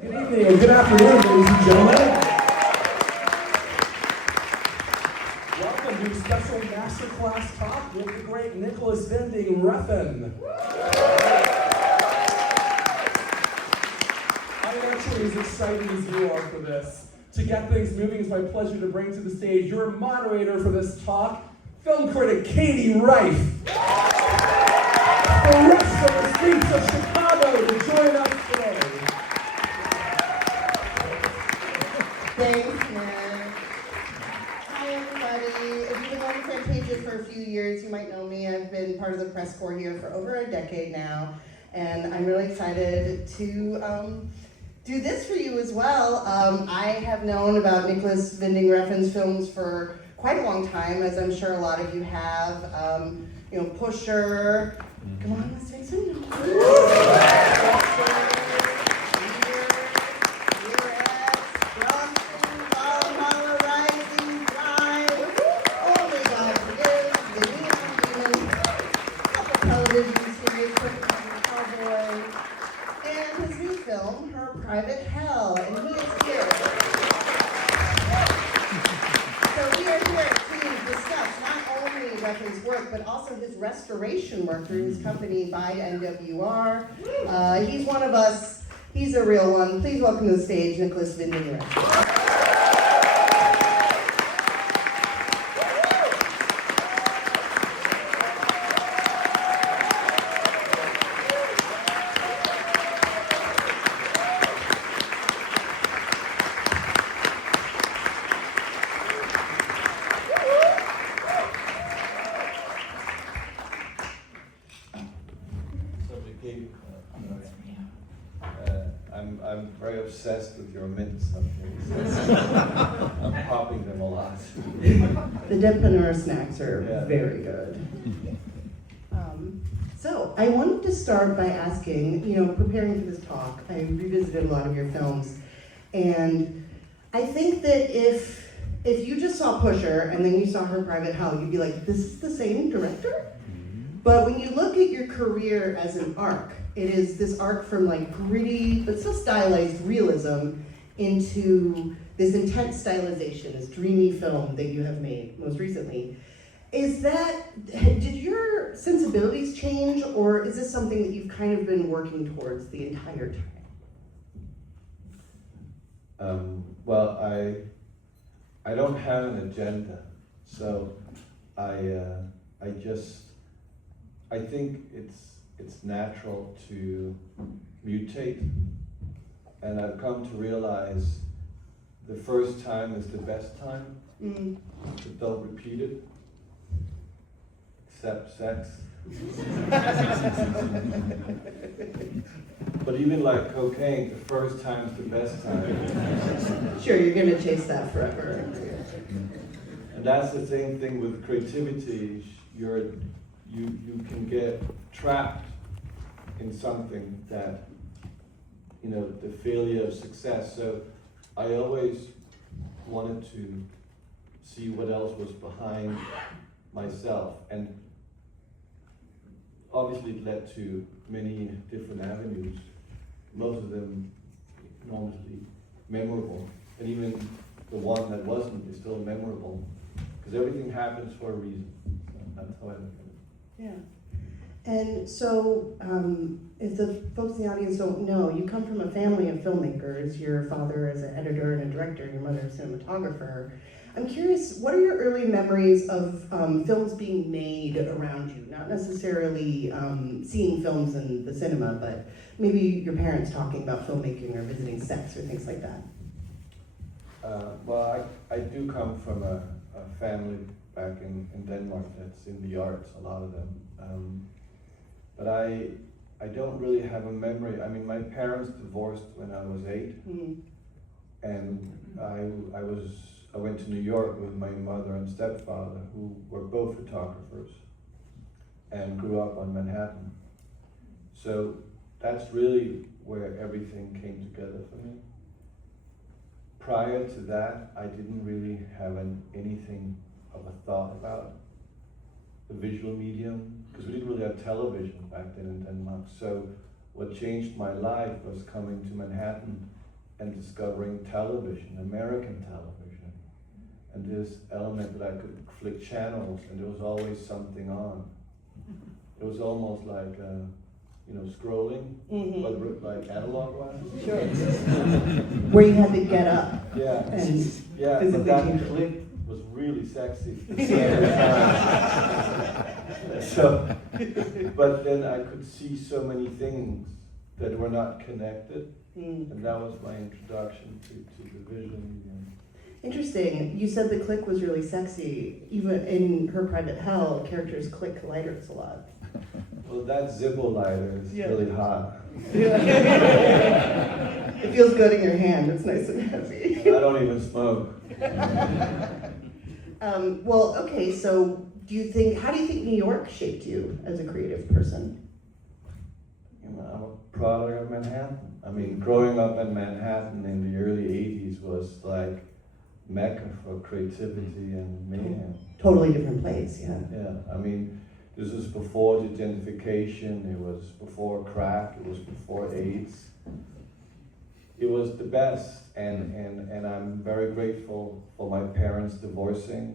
Good evening and good afternoon, ladies and gentlemen. Welcome to a special Masterclass talk with the great Nicolas Winding Refn. I'm actually as excited as you are for this. To get things moving, it's my pleasure to bring to the stage your moderator for this talk, film critic Katie Rife. The rest of the streets of Chicago to join us today. Thanks, man. Hi, everybody. If you've been on Fantasia for a few years, you might know me. I've been part of the press corps here for over a decade now, and I'm really excited to do this for you as well. I have known about Nicolas Winding Refn's films for quite a long time, as I'm sure a lot of you have. Pusher. Come on, let's make some Private Hell, and he is here. So we are here to discuss not only Refn's work, but also his restoration work through his company, by NWR. He's one of us. He's a real one. Please welcome to the stage, Nicolas Winding Refn. I'm very obsessed with your mints up here. I'm popping them a lot. The Depreneur snacks are very good. So I wanted to start by asking, preparing for this talk, I revisited a lot of your films, and I think that if you just saw Pusher and then you saw Her Private Hell, you'd be like, this is the same director? But when you look at your career as an arc, it is this arc from like gritty, but still stylized realism into this intense stylization, this dreamy film that you have made most recently. Did your sensibilities change, or is this something that you've kind of been working towards the entire time? Well, I don't have an agenda, so I think it's natural to mutate, and I've come to realize the first time is the best time. So don't repeat it, except sex. But even like cocaine, the first time's the best time. Sure, you're gonna chase that forever. And that's the same thing with creativity. You can get trapped in something that, the failure of success. So I always wanted to see what else was behind myself. And obviously it led to many different avenues, most of them enormously memorable. And even the one that wasn't is still memorable, because everything happens for a reason. So that's how I look at it. Yeah. And so, if the folks in the audience don't know, you come from a family of filmmakers. Your father is an editor and a director, your mother is a cinematographer. I'm curious, what are your early memories of films being made around you? Not necessarily seeing films in the cinema, but maybe your parents talking about filmmaking or visiting sets or things like that. Well, I do come from a family back in Denmark that's in the arts, a lot of them. But I don't really have a memory. I mean, my parents divorced when I was 8, and I went to New York with my mother and stepfather, who were both photographers, and grew up on Manhattan. So that's really where everything came together for me. Prior to that, I didn't really have anything of a thought about the visual medium, because we didn't really have television back then in Denmark. So what changed my life was coming to Manhattan and discovering television, American television, and this element that I could flick channels and there was always something on. It was almost like, scrolling, but like analog wise. Sure. Where you had to get up. Yeah, And yeah, but that click was really sexy. So, but then I could see so many things that were not connected, and that was my introduction to the visual medium. Interesting. You said the click was really sexy. Even in Her Private Hell, characters click lighters a lot. Well, that Zippo lighter is really hot. It feels good in your hand. It's nice and heavy. And I don't even smoke. Well, okay, so how do you think New York shaped you as a creative person? I'm a product of Manhattan. I mean, growing up in Manhattan in the early 80s was like mecca for creativity and mayhem. Totally different place, yeah. Yeah, I mean, this was before gentrification, it was before crack, it was before AIDS. It was the best, and I'm very grateful for my parents divorcing.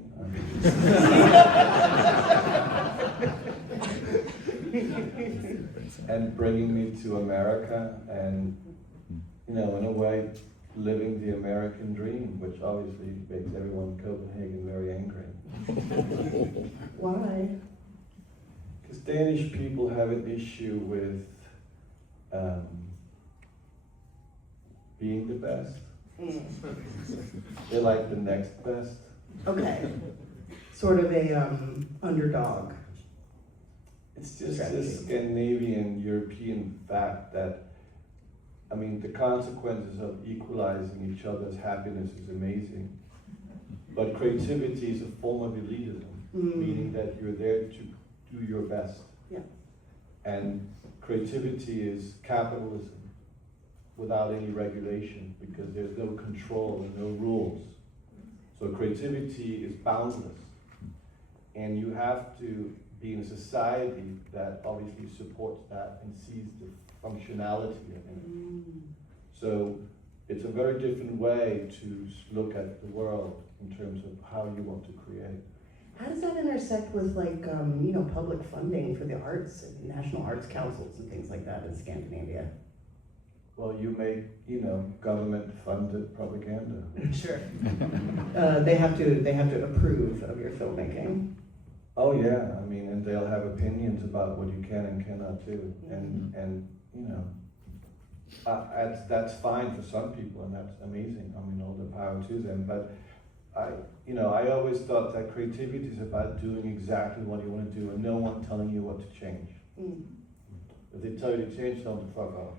And bringing me to America, and in a way, living the American dream, which obviously makes everyone in Copenhagen very angry. Why? Because Danish people have an issue with being the best. They're like the next best. Okay. Sort of a underdog. It's just this Scandinavian, European fact that, I mean, the consequences of equalizing each other's happiness is amazing. But creativity is a form of elitism, meaning that you're there to do your best. Yeah. And creativity is capitalism without any regulation, because there's no control and no rules. So creativity is boundless. And you have to be in a society that obviously supports that and sees the functionality of it. So it's a very different way to look at the world in terms of how you want to create. How does that intersect with public funding for the arts and national arts councils and things like that in Scandinavia? Well, you make, government-funded propaganda. Sure. They have to approve of your filmmaking. Oh yeah, I mean, and they'll have opinions about what you can and cannot do, and that's fine for some people, and that's amazing. I mean, all the power to them. But I always thought that creativity is about doing exactly what you want to do, and no one telling you what to change. If they tell you to change, tell them to fuck off.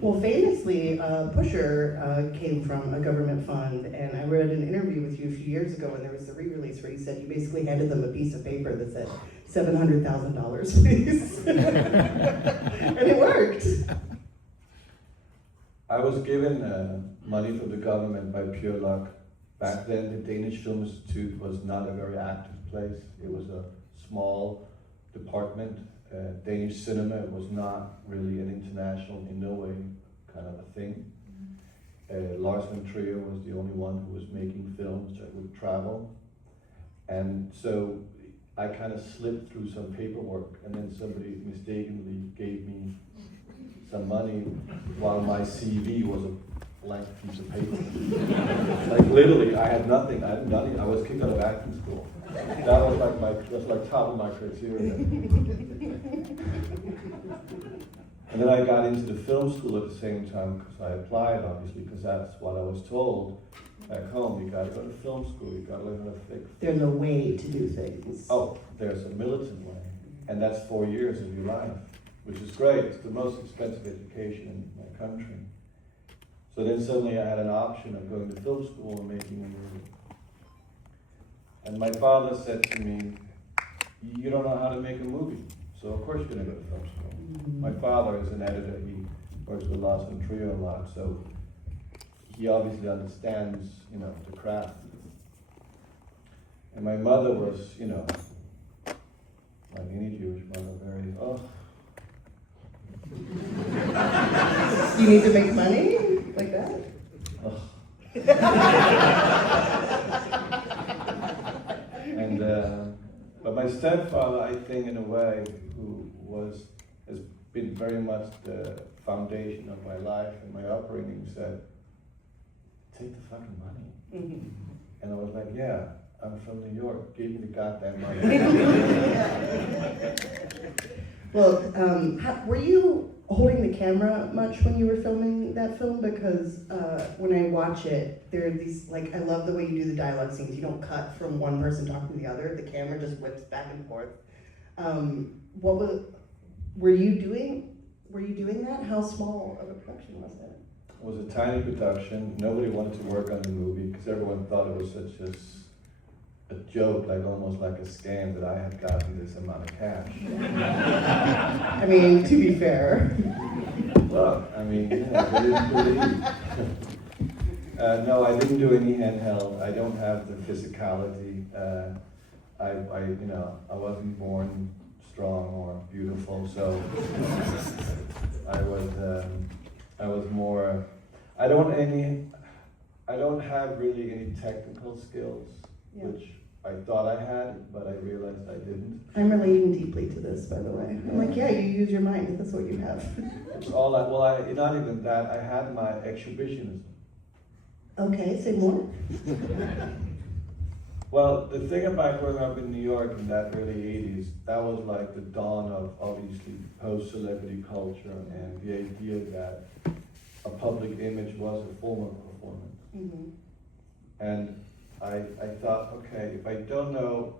Well, famously, Pusher came from a government fund, and I read an interview with you a few years ago, and there was the re-release where you said you basically handed them a piece of paper that said $700,000, please. And it worked. I was given money from the government by pure luck. Back then, the Danish Film Institute was not a very active place. It was a small department. Danish cinema was not really an international, in no way, kind of a thing. Lars von Trier was the only one who was making films that would travel. And so I kind of slipped through some paperwork, and then somebody mistakenly gave me some money while my CV was a blank piece of paper. Like literally, I had nothing. I had nothing. I was kicked out of acting school. That was like top of my criteria. And then I got into the film school at the same time because I applied, obviously, because that's what I was told back home. You got to go to film school. You got to learn how to fix. There's a way to do things. Oh, there's a militant way, and that's 4 years of your life, which is great. It's the most expensive education in my country. So then suddenly I had an option of going to film school and making a movie. And my father said to me, "You don't know how to make a movie, so of course you're going to go to film school." My father is an editor. He works with Lars von Trier a lot, so he obviously understands, the craft. And my mother was, like any Jewish mother, very, You you need to make money? Like that? And but my stepfather, I think, in a way, has been very much the foundation of my life and my upbringing, said, "Take the fucking money." Mm-hmm. And I was like, "Yeah, I'm from New York. Give me the goddamn money." Well, were you holding the camera much when you were filming that film? Because when I watch it, there are these, like, I love the way you do the dialogue scenes. You don't cut from one person talking to the other. The camera just whips back and forth. Were you doing that? How small of a production was it? It was a tiny production. Nobody wanted to work on the movie because everyone thought it was such a joke, like almost like a scam that I had gotten this amount of cash. I mean, to be fair. Well, I mean, believe. No, I didn't do any handheld. I don't have the physicality. I wasn't born strong or beautiful, so I was more. I don't have really any technical skills, yeah, which I thought I had, but I realized I didn't. I'm relating deeply to this, by the way. I'm like, yeah, you use your mind. That's what you have. It's all that. Well, not even that. I had my exhibitionism. Okay, say more. Well, the thing about growing up in New York in that early 80s, that was like the dawn of obviously post-celebrity culture and the idea that a public image was a form of performance. Mm-hmm. And I thought, okay, if I don't know,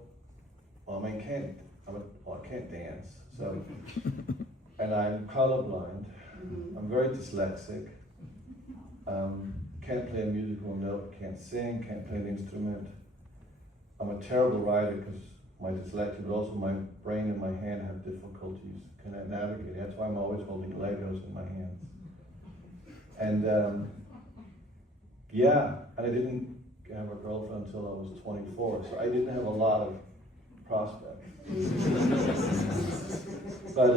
I can't dance, so, and I'm colorblind, mm-hmm, I'm very dyslexic, can't play a musical note, can't sing, can't play an instrument. I'm a terrible writer because my dyslexia, but also my brain and my hand have difficulties kind of navigating. That's why I'm always holding Legos in my hands. And and I didn't have a girlfriend until I was 24, so I didn't have a lot of prospects. But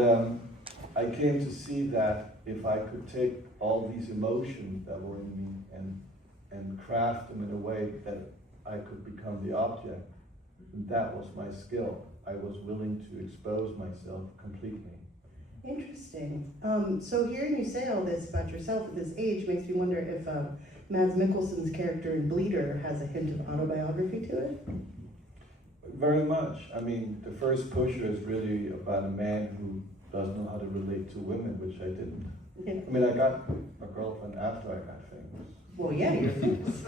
I came to see that if I could take all these emotions that were in me and craft them in a way that I could become the object, that was my skill. I was willing to expose myself completely. Interesting. So hearing you say all this about yourself at this age makes me wonder if Mads Mikkelsen's character in Bleeder has a hint of autobiography to it? Very much. I mean, the first Pusher is really about a man who doesn't know how to relate to women, which I didn't. Yeah. I mean, I got a girlfriend after I got famous. Well, yeah, you're famous.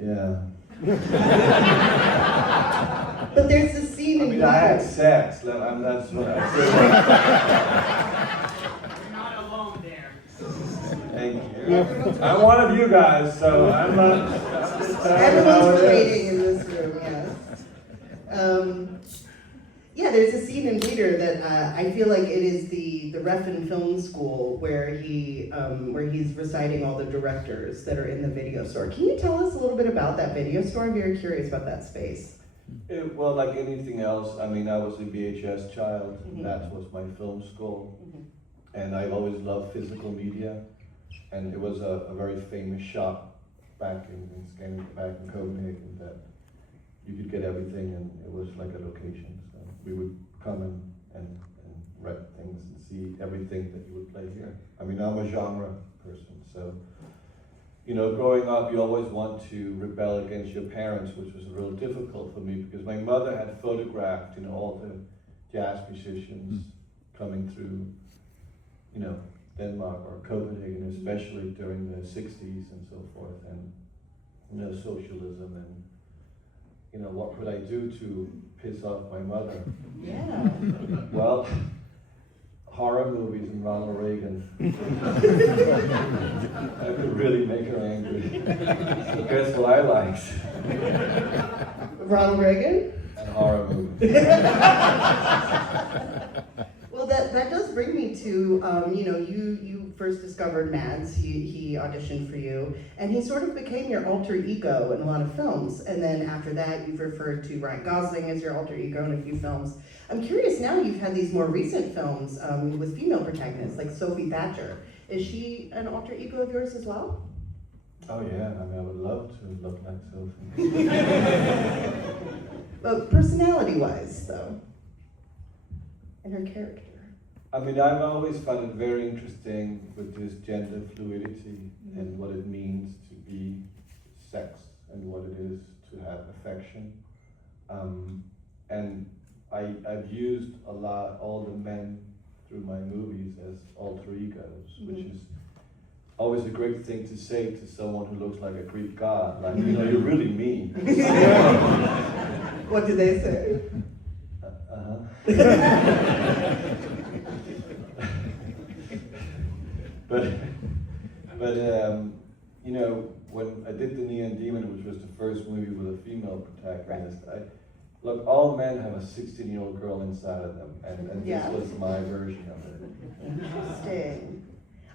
Yeah. But there's a scene in I had sex. That's what I said. You're not alone there. Thank you. I'm one of you guys, so I'm not. Everyone's relating in this room, yes. Yeah, there's a scene in Bleeder that I feel like it is the Refn Film School where he's reciting all the directors that are in the video store. Can you tell us a little bit about that video store? I'm very curious about that space. Well, like anything else, I mean, I was a VHS child. Mm-hmm. That was my film school. Mm-hmm. And I've always loved physical media. And it was a very famous shop back in Copenhagen that you could get everything, and it was like a location. So we would come and rent things and see everything that you would play here. I mean, I'm a genre person, so growing up, you always want to rebel against your parents, which was real difficult for me because my mother had photographed, all the jazz musicians coming through, Denmark or Copenhagen, especially during the 60s and so forth, and, socialism and, what could I do to piss off my mother? Yeah. Well, horror movies and Ronald Reagan. I could really make her angry. So guess what I liked? Ronald Reagan? And horror movies. Well, that does bring me to, you first discovered Mads, he auditioned for you, and he sort of became your alter ego in a lot of films. And then after that, you've referred to Ryan Gosling as your alter ego in a few films. I'm curious now, you've had these more recent films with female protagonists, like Sophie Thatcher. Is she an alter ego of yours as well? Oh yeah, I mean, I would love to look like Sophie. But personality-wise, though, and her character. I mean, I've always found it very interesting with this gender fluidity and what it means to be sex and what it is to have affection. And I've used a lot all the men through my movies as alter egos, which is always a great thing to say to someone who looks like a Greek god. Like, you know, you're really mean. What do they say? But you know, when I did The Neon Demon, which was the first movie with a female protagonist, look, all men have a 16-year-old girl inside of them, and Yeah. this was my version of it. Interesting.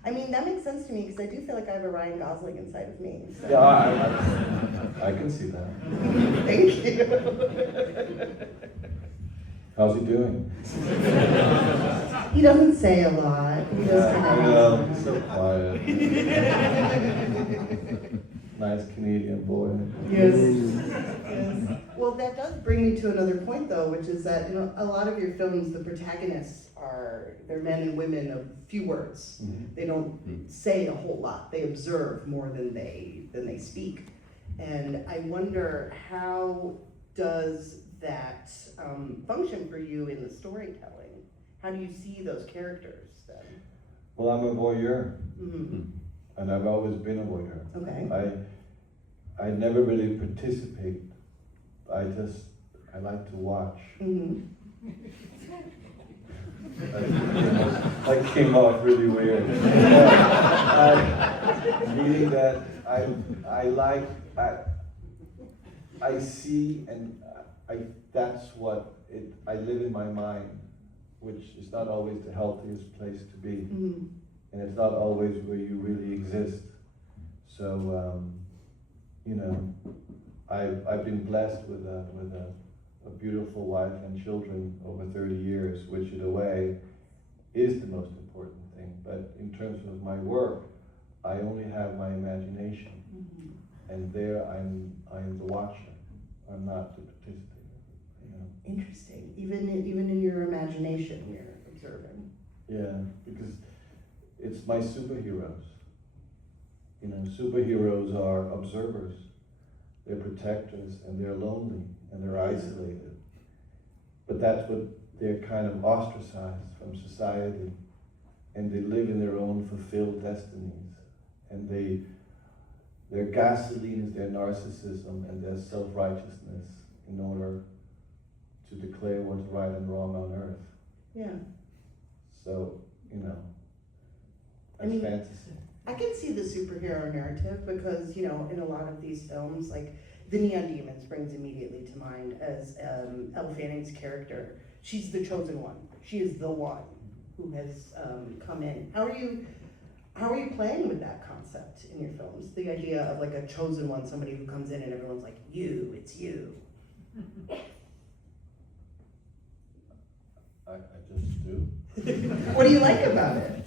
I mean, that makes sense to me because I do feel like I have a Ryan Gosling inside of me. So. Yeah, I can see that. Thank you. How's he doing? He doesn't say a lot. He just I kind know, of. he's so quiet. Nice Canadian boy. Yes. Yes. Well, that does bring me to another point, though, which is that in a lot of your films, the protagonists they're men and women of few words. Mm-hmm. They don't say a whole lot. They observe more than they speak. And I wonder, how does that function for you in the storytelling? How do you see those characters then? Well, I'm a voyeur, Mm-hmm. and I've always been a voyeur. Okay. I never really participate. I like to watch. Mm-hmm. That came off really weird. Meaning that I see and that's what I live in my mind, which is not always the healthiest place to be. Mm-hmm. And it's not always where you really exist. So, you know, I've been blessed with a beautiful wife and children over 30 years, which in a way is the most important thing. But in terms of my work, I only have my imagination, and there I'm the watcher. I'm not the participator. You know? Interesting. Even in your imagination, you're observing. Yeah, because it's my superheroes. You know, superheroes are observers. They're protectors, and they're lonely, and they're isolated. But that's what they're kind of ostracized from society, and they live in their own fulfilled destinies. And their gasoline is their narcissism and their self-righteousness in order to declare what's right and wrong on earth. Yeah. So, you know, I that's mean, fantasy. I can see the superhero narrative because, you know, in a lot of these films, like The Neon Demon springs immediately to mind as Elle Fanning's character. She's the chosen one. She is the one who has come in. How are you playing with that concept in your films? The idea of like a chosen one, somebody who comes in and everyone's like, it's you. I just do. What do you like about it?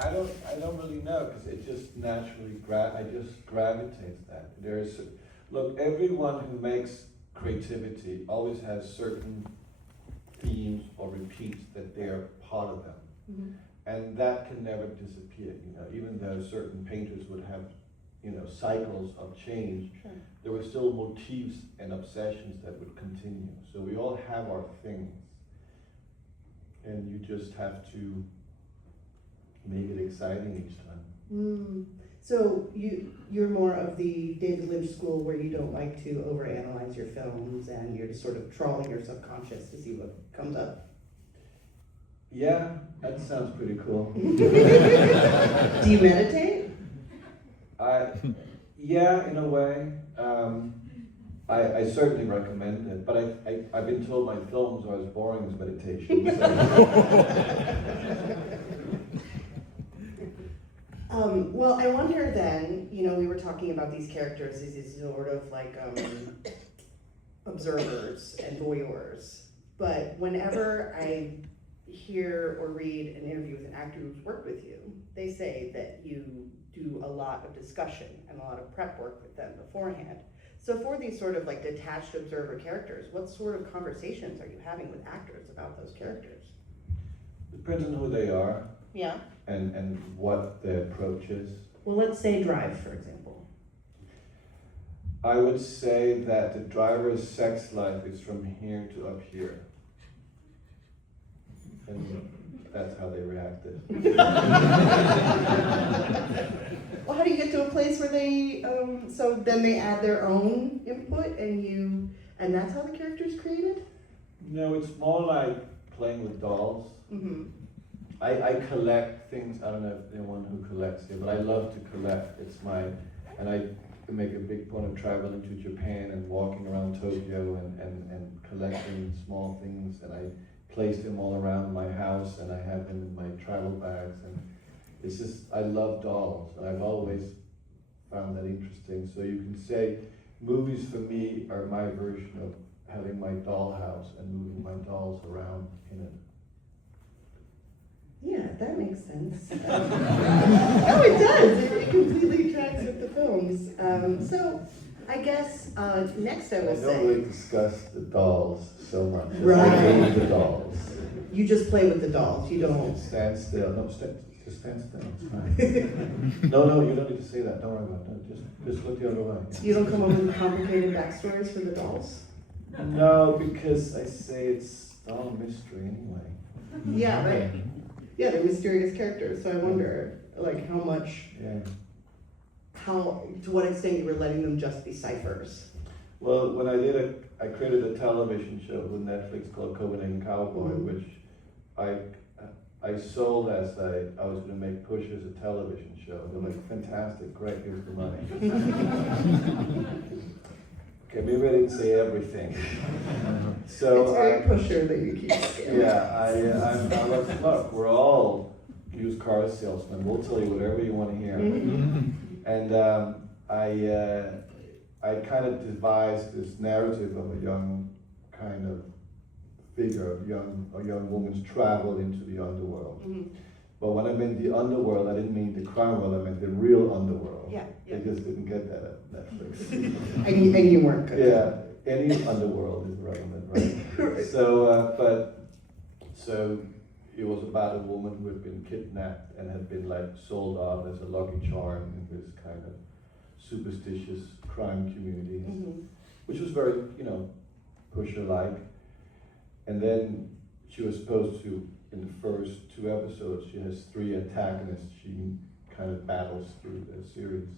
I don't really know, because it just naturally I just gravitate that. Look, everyone who makes creativity always has certain themes or repeats that they're part of them. Mm-hmm. And that can never disappear, you know, even though certain painters would have, you know, cycles of change, Sure. there were still motifs and obsessions that would continue. So we all have our things, and you just have to make it exciting each time. So you're more of the David Lynch school where you don't like to overanalyze your films and you're just sort of trawling your subconscious to see what comes up. Yeah, that sounds pretty cool. Do you meditate? Yeah, in a way. I certainly recommend it, but I've been told my films are as boring as meditation. So. Well, I wonder then, we were talking about these characters as these sort of like observers and voyeurs, but whenever I hear or read an interview with an actor who's worked with you, they say that you do a lot of discussion and a lot of prep work with them beforehand. So for these sort of like detached observer characters, what sort of conversations are you having with actors about those characters? Depends on who they are. Yeah. And what the approach is. Well, let's say Drive, for example. I would say that the driver's sex life is from here to up here. And that's how they reacted. Well, how do you get to a place where they, so then they add their own input and that's how the character's created? No, it's more like playing with dolls. Mm-hmm. I collect things. I don't know if anyone who collects here, but I love to collect. And I make a big point of traveling to Japan and walking around Tokyo and collecting small things, and I place them all around my house, and I have them in my travel bags, and it's just, I love dolls, and I've always found that interesting. So you can say movies for me are my version of having my dollhouse and moving my dolls around in it. Yeah, that makes sense. No, it does. It completely tracks with the films. So I guess next I will say. I don't really discuss the dolls so much. Right. I hate the dolls. You just play with the dolls. You don't. Stand still. No, just stand still. It's fine. No, you don't need to say that. Don't worry about it. Just look the other way. You don't come up with complicated backstories for the dolls? No, because I say it's doll mystery anyway. Yeah, right. Yeah, they're mysterious characters, so I wonder, like, how much, Yeah. to what extent you were letting them just be ciphers. Well, when I created a television show with Netflix called Copenhagen Cowboy, Mm-hmm. which I sold as I was going to make Push as a television show. They're like, fantastic, great, here's the money. Okay, maybe I didn't say everything. So It's very pusher that you keep scared. Yeah, I was, look, we're all used car salesmen. We'll tell you whatever you want to hear. Mm-hmm. And I kind of devised this narrative of a young kind of figure, a young woman's travel into the underworld. Mm-hmm. But when I meant the underworld, I didn't mean the crime world, I meant the real underworld. Yeah. They just didn't get that at Netflix. And you weren't good. Yeah, any underworld is relevant, right? So it was about a woman who had been kidnapped and had been like sold off as a lucky charm in this kind of superstitious crime community, Mm-hmm. which was very, pusher-like. And then she was supposed to, in the first 2 episodes, she has 3 antagonists she kind of battles through the series.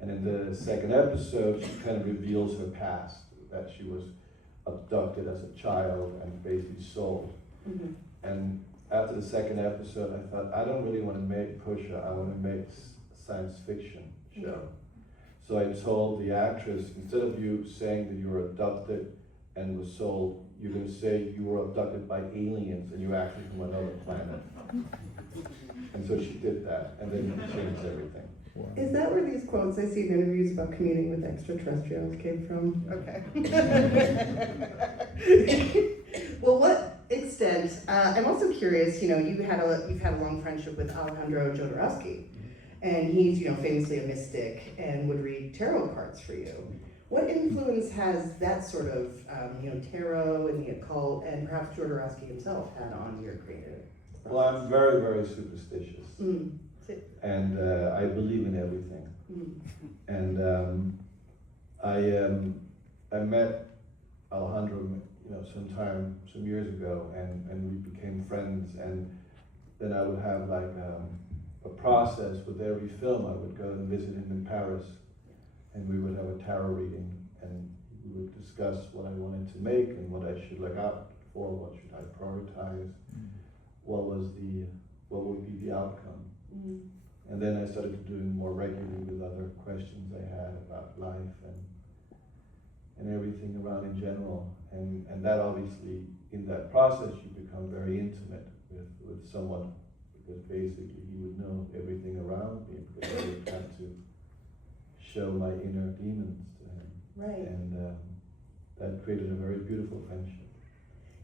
And in the second episode, she kind of reveals her past, that she was abducted as a child and basically sold. Mm-hmm. And after the second episode, I thought, I don't really want to make Pusher, I want to make science fiction show. Yeah. So I told the actress, instead of you saying that you were abducted and was sold, you're going to say you were abducted by aliens and you're actually from another planet. And so she did that, and then she changed everything. Is that where these quotes I see in interviews about communing with extraterrestrials came from? Okay. Well, what extent? I'm also curious. You've had a long friendship with Alejandro Jodorowsky, and he's famously a mystic and would read tarot cards for you. What influence has that sort of tarot and the occult, and perhaps Jodorowsky himself, had on your creative process? Well, I'm very, very superstitious. Mm. And I believe in everything. Mm. And I met Alejandro, some years ago, and we became friends. And then I would have like a process with every film. I would go and visit him in Paris, and we would have a tarot reading, and we would discuss what I wanted to make and what I should look out for, what should I prioritize, what would be the outcome. Mm. And then I started doing more regularly with other questions I had about life and everything around in general. And that obviously, in that process, you become very intimate with someone because basically he would know everything around me because I would have to show my inner demons to him. Right. And that created a very beautiful friendship.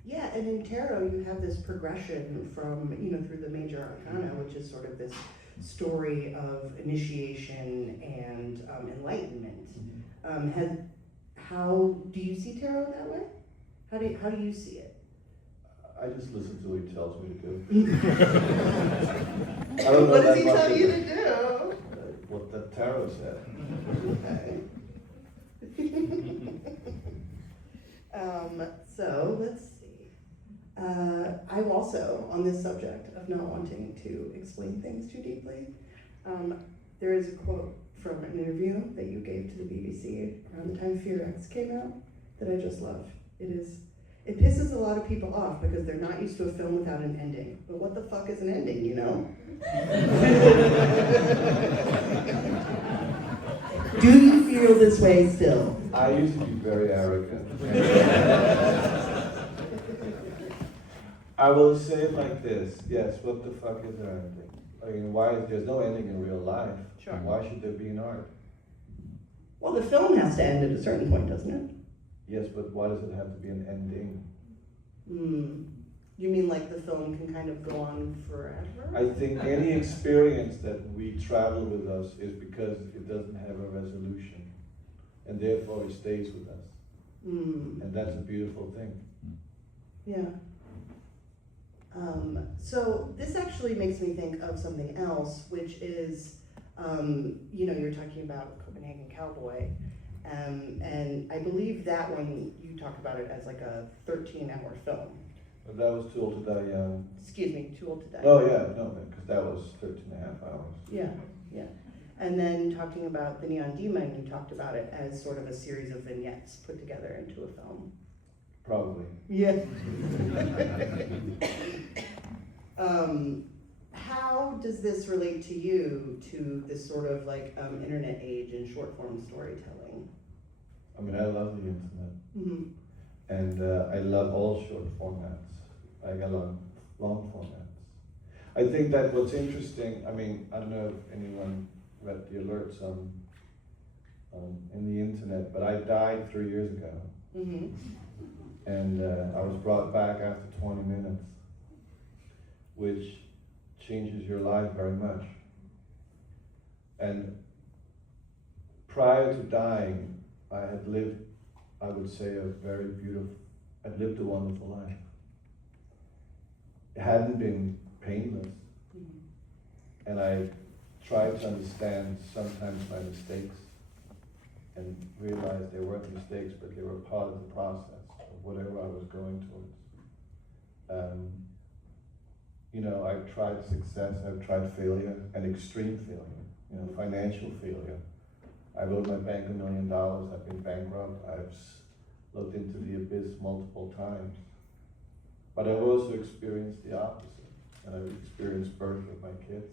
Yeah, and in tarot you have this progression from, through the major arcana, which is sort of this story of initiation and enlightenment. How do you see tarot that way? How do you see it? I just listen to what he tells me to do. I don't know what does that he much tell of you it. to do? What the tarot said. So let's see. I'm also on this subject of not wanting to explain things too deeply. There is a quote from an interview that you gave to the BBC around the time Fear X came out that I just love. It pisses a lot of people off because they're not used to a film without an ending. But what the fuck is an ending, Do you feel this way still? I used to be very arrogant. I will say it like this. Yes, what the fuck is there ending? I mean, there's no ending in real life. Sure. Why should there be in art? Well, the film has to end at a certain point, doesn't it? Yes, but why does it have to be an ending? You mean like the film can kind of go on forever? I think any experience that we travel with us is because it doesn't have a resolution. And therefore it stays with us. And that's a beautiful thing. Yeah. So this actually makes me think of something else, which is, you're talking about Copenhagen Cowboy. And I believe that one, you talk about it as like a 13-hour film. But that was Too Old to Die Young. Excuse me, Too Old to Die. Oh yeah, no, because that was 13 and a half hours. Yeah. And then talking about The Neon Demon, you talked about it as sort of a series of vignettes put together into a film. Probably. Yeah. How does this relate to you, to this sort of like internet age and short form storytelling? I mean, I love the internet. Mm-hmm. And I love all short formats. Like I love long formats. I think that what's interesting, I mean, I don't know if anyone read the alerts in the internet, but I died 3 years ago. Mm-hmm. And I was brought back after 20 minutes, which changes your life very much. And prior to dying, I had lived, I would say, I'd lived a wonderful life. It hadn't been painless. And I tried to understand sometimes my mistakes and realized they weren't mistakes, but they were part of the process of whatever I was going towards. I've tried success, I've tried failure, and extreme failure, financial failure. I owed my bank $1 million, I've been bankrupt, I've looked into the abyss multiple times. But I've also experienced the opposite, and I've experienced birth with my kids.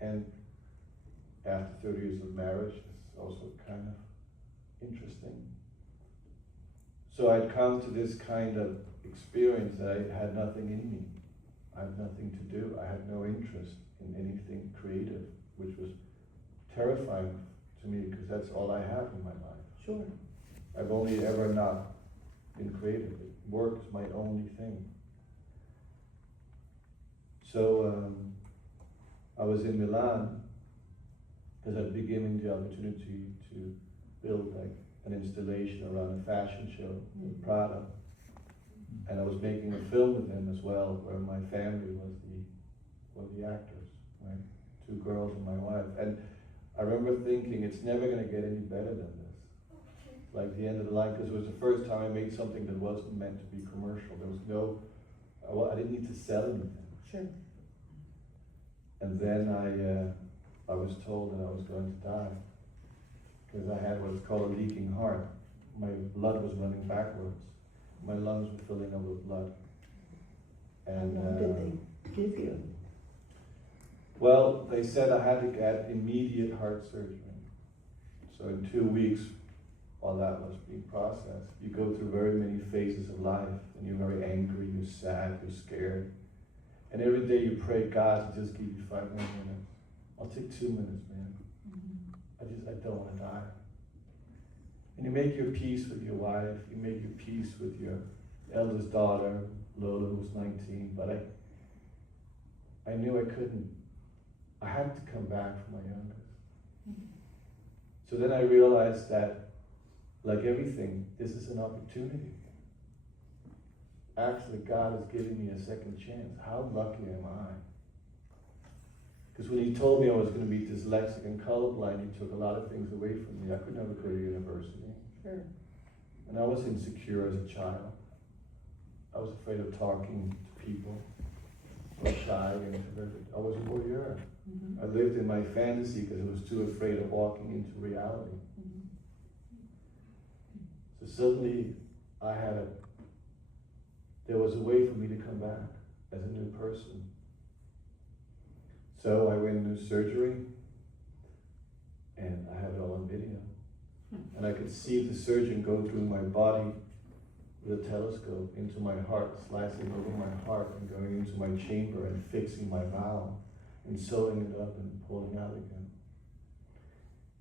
And after 30 years of marriage, it's also kind of interesting. So I'd come to this kind of experience that I had nothing in me. I had nothing to do. I had no interest in anything creative, which was terrifying to me because that's all I have in my life. Sure. I've only ever not been creative. Work is my only thing. So I was in Milan because I'd been given the opportunity to build like an installation around a fashion show with Prada. And I was making a film with him as well, where my family were the actors, right? 2 girls and my wife. And I remember thinking, it's never going to get any better than this. Like the end of the line, because it was the first time I made something that wasn't meant to be commercial. There was I didn't need to sell anything. Sure. And then I was told that I was going to die because I had what's called a leaking heart. My blood was running backwards. My lungs were filling up with blood. And what did they give you? Well, they said I had to get immediate heart surgery. So in 2 weeks, while that was being processed, you go through very many phases of life, and you're very angry, you're sad, you're scared. And every day you pray, God, to just give you 5 more minutes. I'll take 2 minutes, man. I don't want to die. And you make your peace with your wife, you make your peace with your eldest daughter, Lola, who's 19, but I knew I couldn't. I had to come back for my youngest. So then I realized that, like everything, this is an opportunity. Actually, God has given me a second chance. How lucky am I? Because when he told me I was going to be dyslexic and colorblind, he took a lot of things away from me. I could never go to university. Sure. And I was insecure as a child. I was afraid of talking to people. I was shy and introverted. I was a voyeur. I lived in my fantasy because I was too afraid of walking into reality. So suddenly, there was a way for me to come back as a new person. So I went into surgery, and I have it all on video. And I could see the surgeon go through my body with a telescope into my heart, slicing over my heart and going into my chamber and fixing my valve and sewing it up and pulling out again.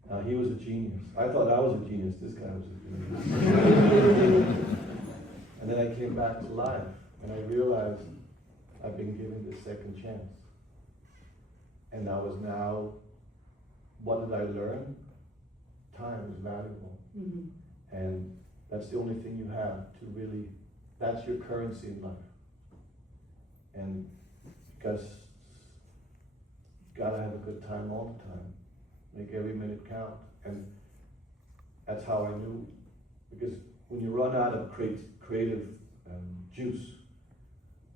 Now he was a genius. I thought I was a genius. This guy was a genius. And then I came back to life and I realized I've been given this second chance. And that was now, what did I learn? Time is valuable. And that's the only thing you have to really, that's your currency in life. And because you gotta have a good time all the time. Make every minute count. And that's how I knew, because when you run out of creative juice,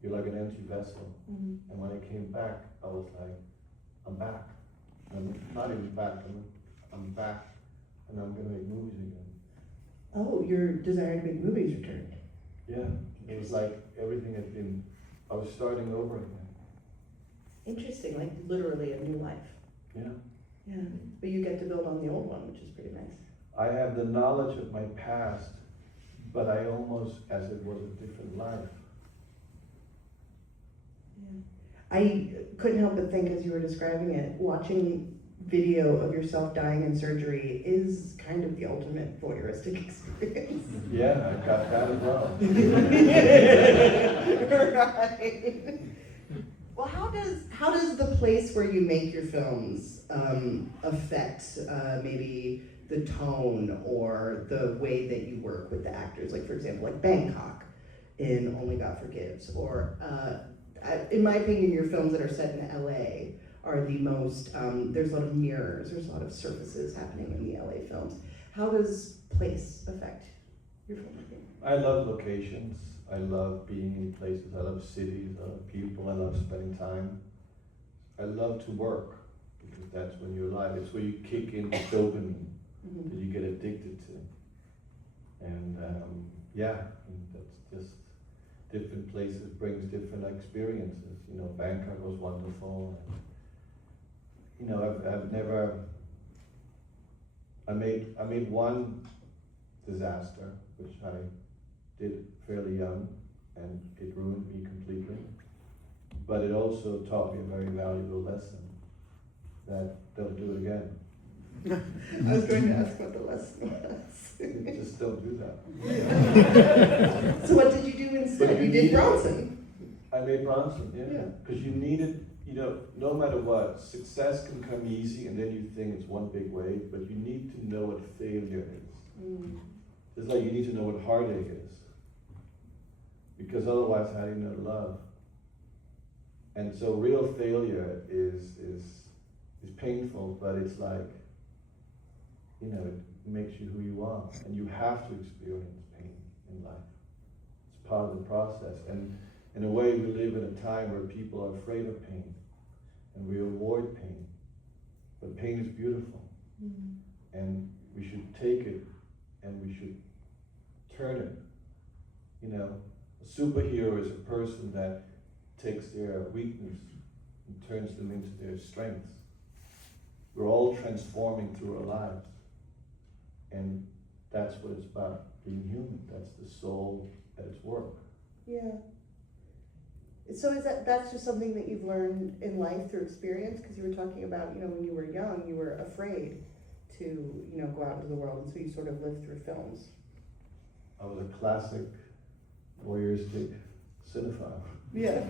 you're like an empty vessel. And when I came back, I was like, I'm back. I'm not even back, I'm back, and I'm gonna make movies again. Oh, your desire to make movies returned. Yeah, it was like everything had been, I was starting over again. Interesting, like literally a new life. Yeah. Yeah, but you get to build on the old one, which is pretty nice. I have the knowledge of my past, but I almost, as it was a different life. Yeah. I couldn't help but think as you were describing it, watching video of yourself dying in surgery is kind of the ultimate voyeuristic experience. Yeah, I got that as well. Right. Well, how does the place where you make your films affect maybe the tone or the way that you work with the actors? Like, for example, like Bangkok in Only God Forgives, or in my opinion, your films that are set in LA are the most, there's a lot of mirrors, there's a lot of surfaces happening in the LA films. How does place affect your filmmaking? I love locations. I love being in places. I love cities. I love people. I love spending time. I love to work because that's when you're alive. It's where you kick in the dopamine that you get addicted to. And yeah, that's just different places brings different experiences. You know, Bangkok was wonderful. You know, I've never. I made one disaster, which I did fairly young, and it ruined me completely. But it also taught me a very valuable lesson that don't do it again. I was going to ask what the lesson was. Just don't do that. So what did you do instead? You did Bronson. I made Bronson, yeah. Because you needed, you know, no matter what, success can come easy and then you think it's one big wave, but you need to know what failure is. Just like you need to know what heartache is. Because otherwise, how do you know love? And so real failure is painful, but it's like, you know, it makes you who you are. And you have to experience pain in life. It's part of the process. And in a way, we live in a time where people are afraid of pain. And we avoid pain. But pain is beautiful. And we should take it and we should turn it. You know, a superhero is a person that takes their weakness and turns them into their strengths. We're all transforming through our lives. And that's what it's about, being human. That's the soul at its work. Yeah. So that's just something that you've learned in life through experience? Because you were talking about, when you were young, you were afraid to, go out into the world, and so you sort of lived through films. I was a classic voyeuristic cinephile. Yeah.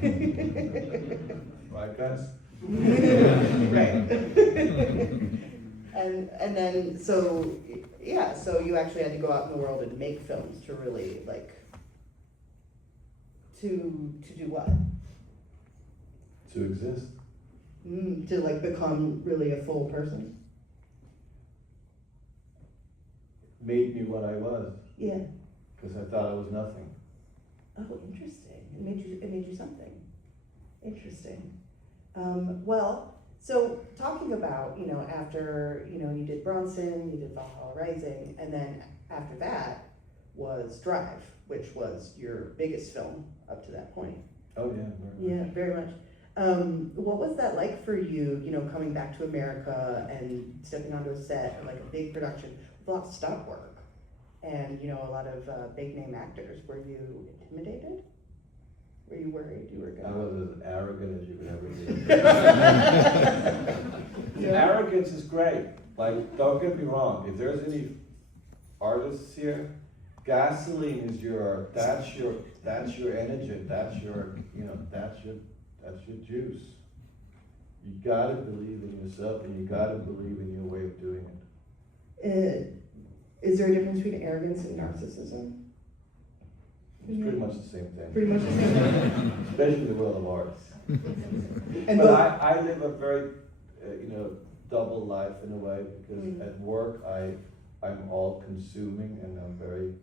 Right, guys? Right. And then, so you actually had to go out in the world and make films to really, to do what? To exist. To become really a full person? Made me what I was. Yeah. Because I thought I was nothing. Oh, interesting. It made you something. Interesting. Well, so talking about, after, you did Bronson, you did Valhalla Rising, and then after that was Drive, which was your biggest film up to that point. Oh yeah, Very much. What was that like for you, coming back to America and stepping onto a set of a big production with a lot of stunt work and, a lot of big name actors? Were you intimidated? Were you worried you were I going was as arrogant as you could ever be. Yeah. Arrogance is great. Don't get me wrong. If there's any artists here, gasoline is that's your energy. That's your juice. You gotta believe in yourself, and you gotta believe in your way of doing it. Is there a difference between arrogance and narcissism? It's pretty much the same thing. Pretty much the same thing. Especially in the world of arts. And But I live a very, double life in a way, because at work I'm all consuming, and I'm very,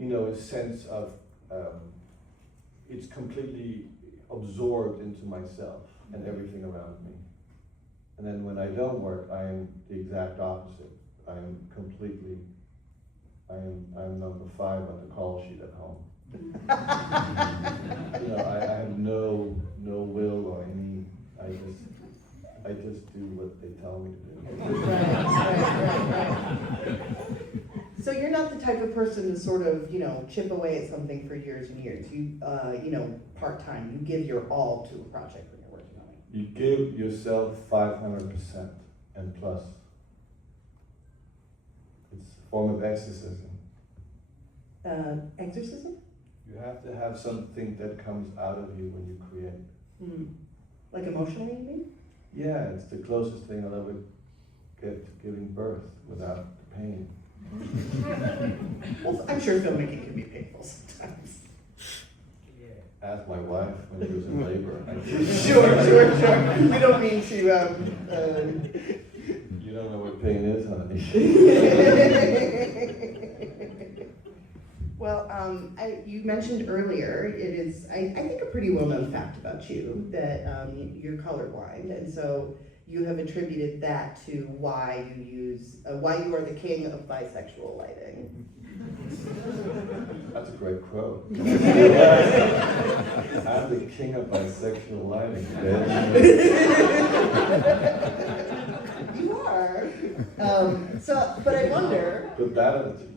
a sense of, it's completely absorbed into myself and everything around me. And then when I don't work, I am the exact opposite. I'm number 5 on the call sheet at home. I have no will or any, I just do what they tell me to do. Right. So you're not the type of person to sort of, chip away at something for years and years. You, part-time, you give your all to a project when you're working on it. You give yourself 500% and plus. It's a form of exorcism. Exorcism? You have to have something that comes out of you when you create. Like emotionally, you mean? Yeah, it's the closest thing I'll ever get to giving birth without the pain. Well, I'm sure filmmaking can be painful sometimes. Ask my wife when she was in labor. Sure. We don't mean to, You don't know what pain is, honey. Well, you mentioned earlier, it is, I think, a pretty well-known fact about you, that you're colorblind, and so you have attributed that to why you are the king of bisexual lighting. That's a great quote. I'm the king of bisexual lighting, bitch. You are. But I wonder. Put that on a t-shirt.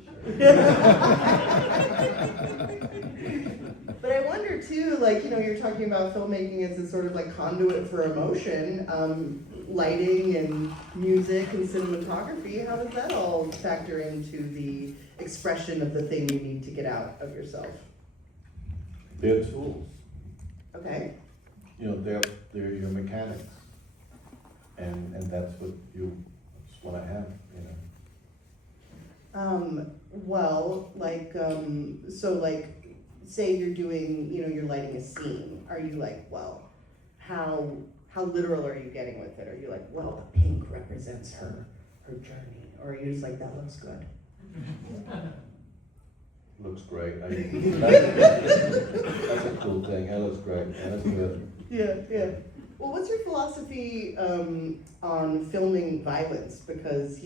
But I wonder too, you're talking about filmmaking as a sort of conduit for emotion, lighting and music and cinematography. How does that all factor into the expression of the thing you need to get out of yourself? They're tools. Okay. They're your mechanics, and that's what I have. Say you're doing, you're lighting a scene. Are you how literal are you getting with it? Are you the pink represents her journey? Or are you just that looks good? Looks great. That's a cool thing. That looks great. That's good. Yeah. Well, what's your philosophy on filming violence? Because,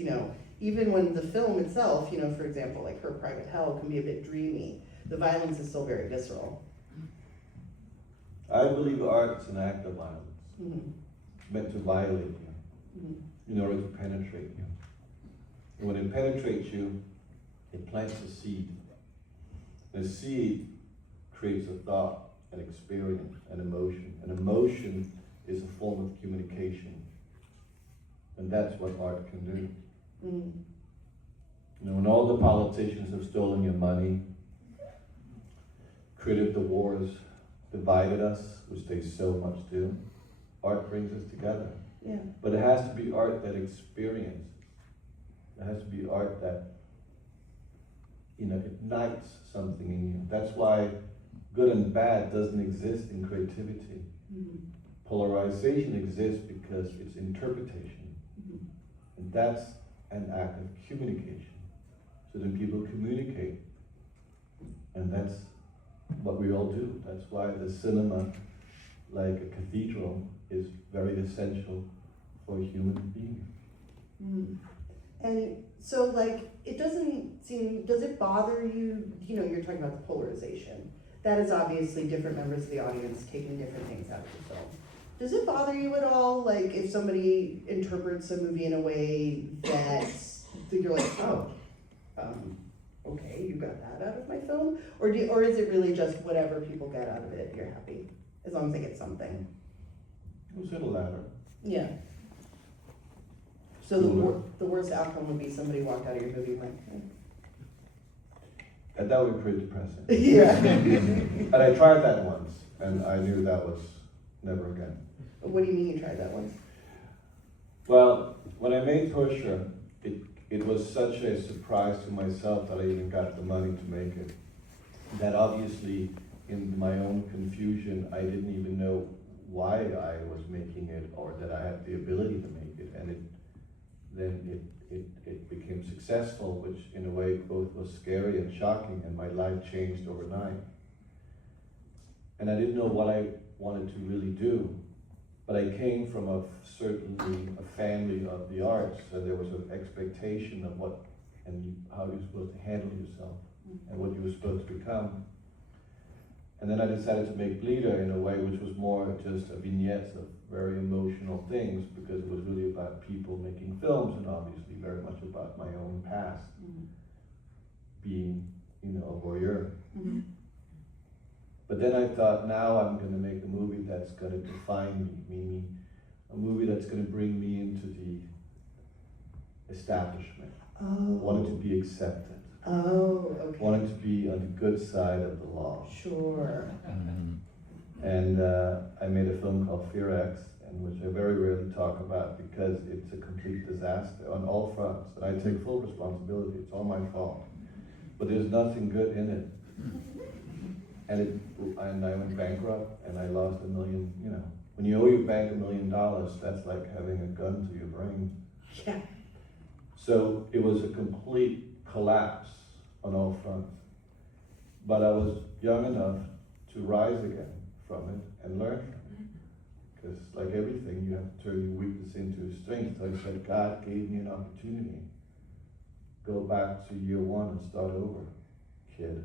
even when the film itself, for example, Her Private Hell can be a bit dreamy, the violence is still very visceral. I believe art is an act of violence. Mm-hmm. Meant to violate you, in order to penetrate you. And when it penetrates you, it plants a seed. The seed creates a thought, an experience, an emotion. An emotion is a form of communication. And that's what art can do. Mm. You know, when all the politicians have stolen your money, created the wars, divided us, which they so much do, art brings us together. Yeah. But it has to be art that experiences. It has to be art that, you know, ignites something in you. That's why good and bad doesn't exist in creativity. Mm-hmm. Polarization exists because it's interpretation. Mm-hmm. And that's an act of communication. So then people communicate. And that's what we all do. That's why the cinema, like a cathedral, is very essential for a human being. Mm. And so, like, it doesn't seem, does it bother you, you know, you're talking about the polarization. That is obviously different members of the audience taking different things out of the film. Does it bother you at all, like, if somebody interprets a movie in a way that you're like, oh, okay, you got that out of my film? Or is it really just whatever people get out of it, you're happy, as long as they get something? We'll say the latter. Yeah. So the worst outcome would be somebody walked out of your movie like, And that would be pretty depressing. yeah. And I tried that once, and I knew that was never again. What do you mean you tried that once? Well, when I made Pusher, it was such a surprise to myself that I even got the money to make it. That obviously, in my own confusion, I didn't even know why I was making it or that I had the ability to make it. And it became successful, which in a way both was scary and shocking, and my life changed overnight. And I didn't know what I wanted to really do, but I came from certainly a family of the arts, so there was an expectation of what and how you're supposed to handle yourself and what you were supposed to become. And then I decided to make Bleeder in a way which was more just a vignette of very emotional things, because it was really about people making films, and obviously very much about my own past, being, you know, a voyeur. Mm-hmm. But then I thought, now I'm going to make a movie that's going to define me, meaning a movie that's going to bring me into the establishment. Oh. Wanting to be accepted. Oh, okay. Wanting to be on the good side of the law. Sure. And I made a film called Fear X, and which I very rarely talk about because it's a complete disaster on all fronts. And I take full responsibility, it's all my fault. But there's nothing good in it. And I went bankrupt, and I lost $1 million, you know. When you owe your bank $1 million, that's like having a gun to your brain. Yeah. So it was a complete collapse on all fronts. But I was young enough to rise again from it and learn from it. Because like everything, you have to turn your weakness into a strength. So I said, God gave me an opportunity. Go back to year one and start over, kid.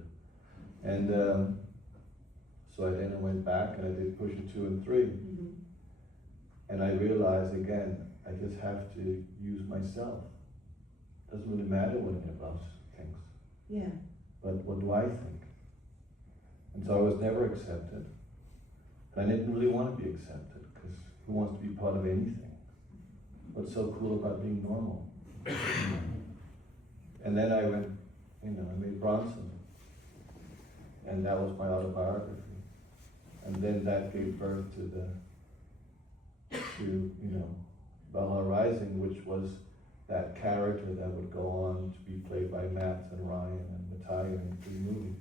And so I went back and I did Pusher 2 and 3. Mm-hmm. And I realized again, I just have to use myself. Doesn't really matter what anyone else thinks. Yeah. But what do I think? And so I was never accepted. And I didn't really want to be accepted, because who wants to be part of anything? What's so cool about being normal? And then I went, you know, I made Bronson. And that was my autobiography. And then that gave birth to you know, Valhalla Rising, which was that character that would go on to be played by Matt and Ryan and Natalia in 3 movies.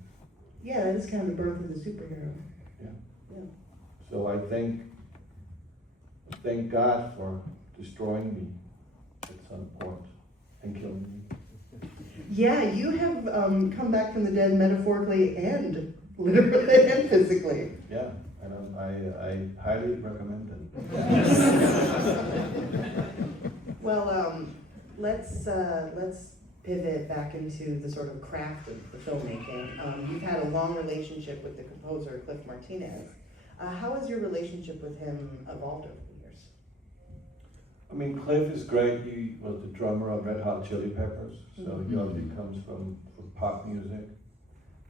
Yeah, that is kind of the birth of the superhero. Yeah. Yeah. So I thank God for destroying me at some point and killing me. Yeah, you have come back from the dead metaphorically and literally and physically. Yeah, and I highly recommend it. Well, let's pivot back into the sort of craft of the filmmaking. You've had a long relationship with the composer Cliff Martinez. How has your relationship with him evolved over the years? I mean, Cliff is great. He was the drummer of Red Hot Chili Peppers, so he obviously comes from pop music.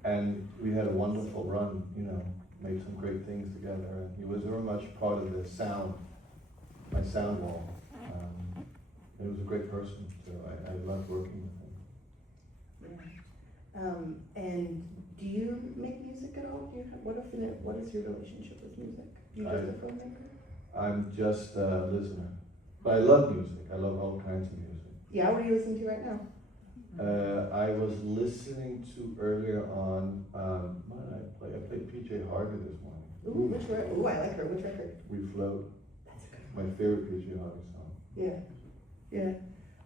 And we had a wonderful run, you know, made some great things together, and he was very much part of the sound, my sound wall. He was a great person, so I loved working with him. Yeah. And do you make music at all? Do you have, what is your relationship with music? You just a filmmaker? I'm just a listener, but I love music. I love all kinds of music. Yeah, what are you listening to right now? I was listening to earlier on, what did I play? I played PJ Harvey this morning. Ooh, which record? Ooh, I like her. Which record? We Float. That's a good My favorite PJ Harvey song. Yeah. Yeah.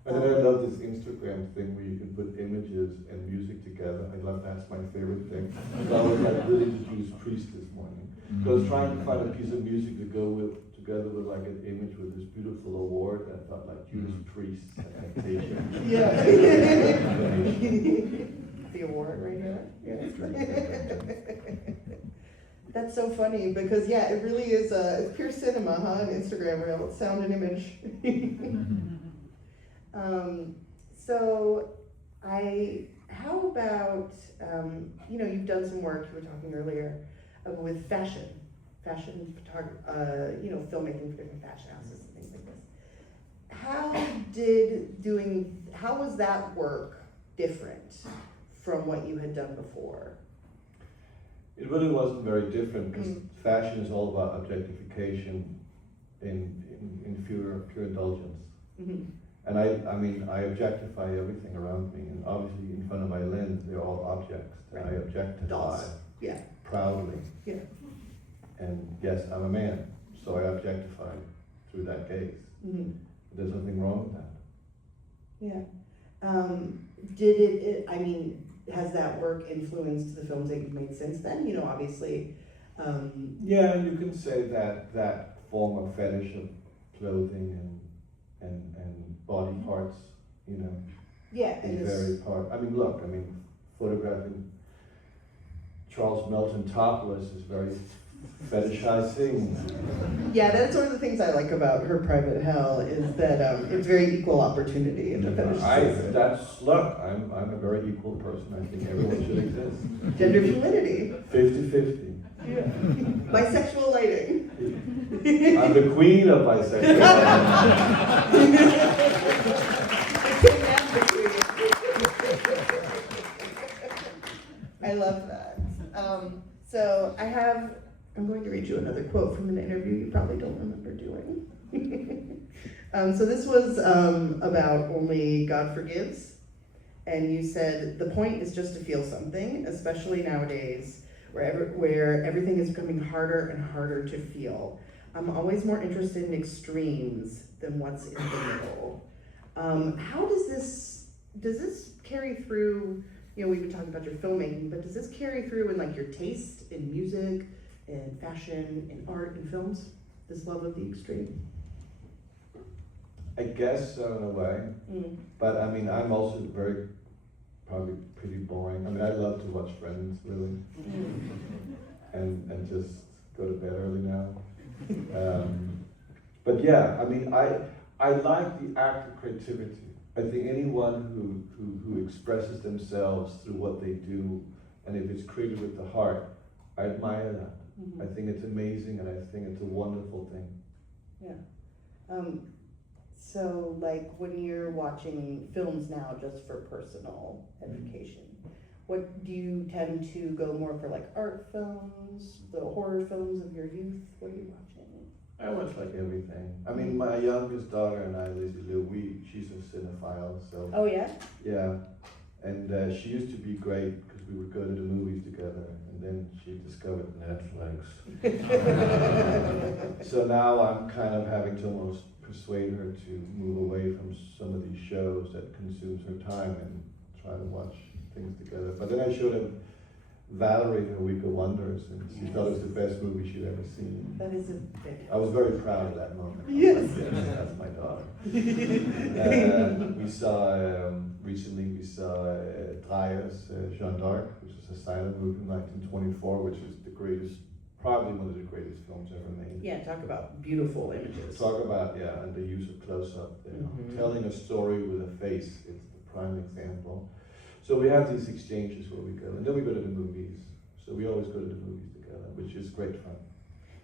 And then I love this Instagram thing where you can put images and music together. That's my favorite thing. So I was like really the Judas Priest this morning. So I was trying to find a piece of music to go together with like an image with this beautiful award. I thought like Judas Priest, Fantasia. Yeah. The award right here. Yeah. That's so funny because yeah, it really is it's pure cinema, huh? An Instagram reel, it's sound and image. So how about, you know, you've done some work, you were talking earlier, with fashion photography, you know, filmmaking for different fashion houses and things like this. How was that work different from what you had done before? It really wasn't very different because fashion is all about objectification in pure indulgence. Mm-hmm. And I mean, I objectify everything around me, and obviously in front of my lens, they're all objects that I objectify Dolls. Yeah. proudly. Yeah. And yes, I'm a man, so I objectify through that gaze. Mm-hmm. There's nothing wrong with that. Yeah. I mean, has that work influenced the films that you've made since then? You know, obviously. Yeah, you can say that form of fetish of clothing and body parts, you know, Yeah, is very part. I mean, look, photographing Charles Melton topless is very fetishized thing. Yeah, that's one of the things I like about Her Private Hell is that it's very equal opportunity in the fetish. I'm a very equal person. I think everyone should exist. Gender fluidity. 50-50. Yeah. Bisexual lighting. I'm the queen of bisexuality. I love that. So I'm going to read you another quote from an interview you probably don't remember doing. So this was about Only God Forgives. And you said, the point is just to feel something, especially nowadays, where everything is becoming harder and harder to feel. I'm always more interested in extremes than what's in the middle. How does this carry through, you know, we've been talking about your filmmaking, but does this carry through in like your taste in music, in fashion, in art, in films? This love of the extreme? I guess so in a way, but I mean, I'm also probably pretty boring. I mean, I love to watch Friends, really, and just go to bed early now. But yeah, I mean, I like the act of creativity. I think anyone who expresses themselves through what they do, and if it's created with the heart, I admire that. Mm-hmm. I think it's amazing, and I think it's a wonderful thing. Yeah. So, like, when you're watching films now just for personal edification, what do you tend to go more for, like, art films, the horror films of your youth? What are you watching? I watch like everything. I mean, my youngest daughter and I, Lizzie Lou, she's a cinephile, so. Oh, yeah? Yeah, and she used to be great because we would go to the movies together, and then she discovered Netflix. So now I'm kind of having to almost persuade her to move away from some of these shows that consumes her time and try to watch things together. But then I showed her Valerie, Her Week of Wonders, and she thought it was the best movie she'd ever seen. That is a big... I was very proud of that moment. Yes. Yes, that's my daughter. Recently we saw Dreyer's Jeanne d'Arc, which is a silent movie from 1924, which is probably one of the greatest films ever made. Yeah, talk about beautiful images. Talk about, and the use of close-up, telling a story with a face, it's the prime example. So we have these exchanges where we go, and then we go to the movies. So we always go to the movies together, which is great fun.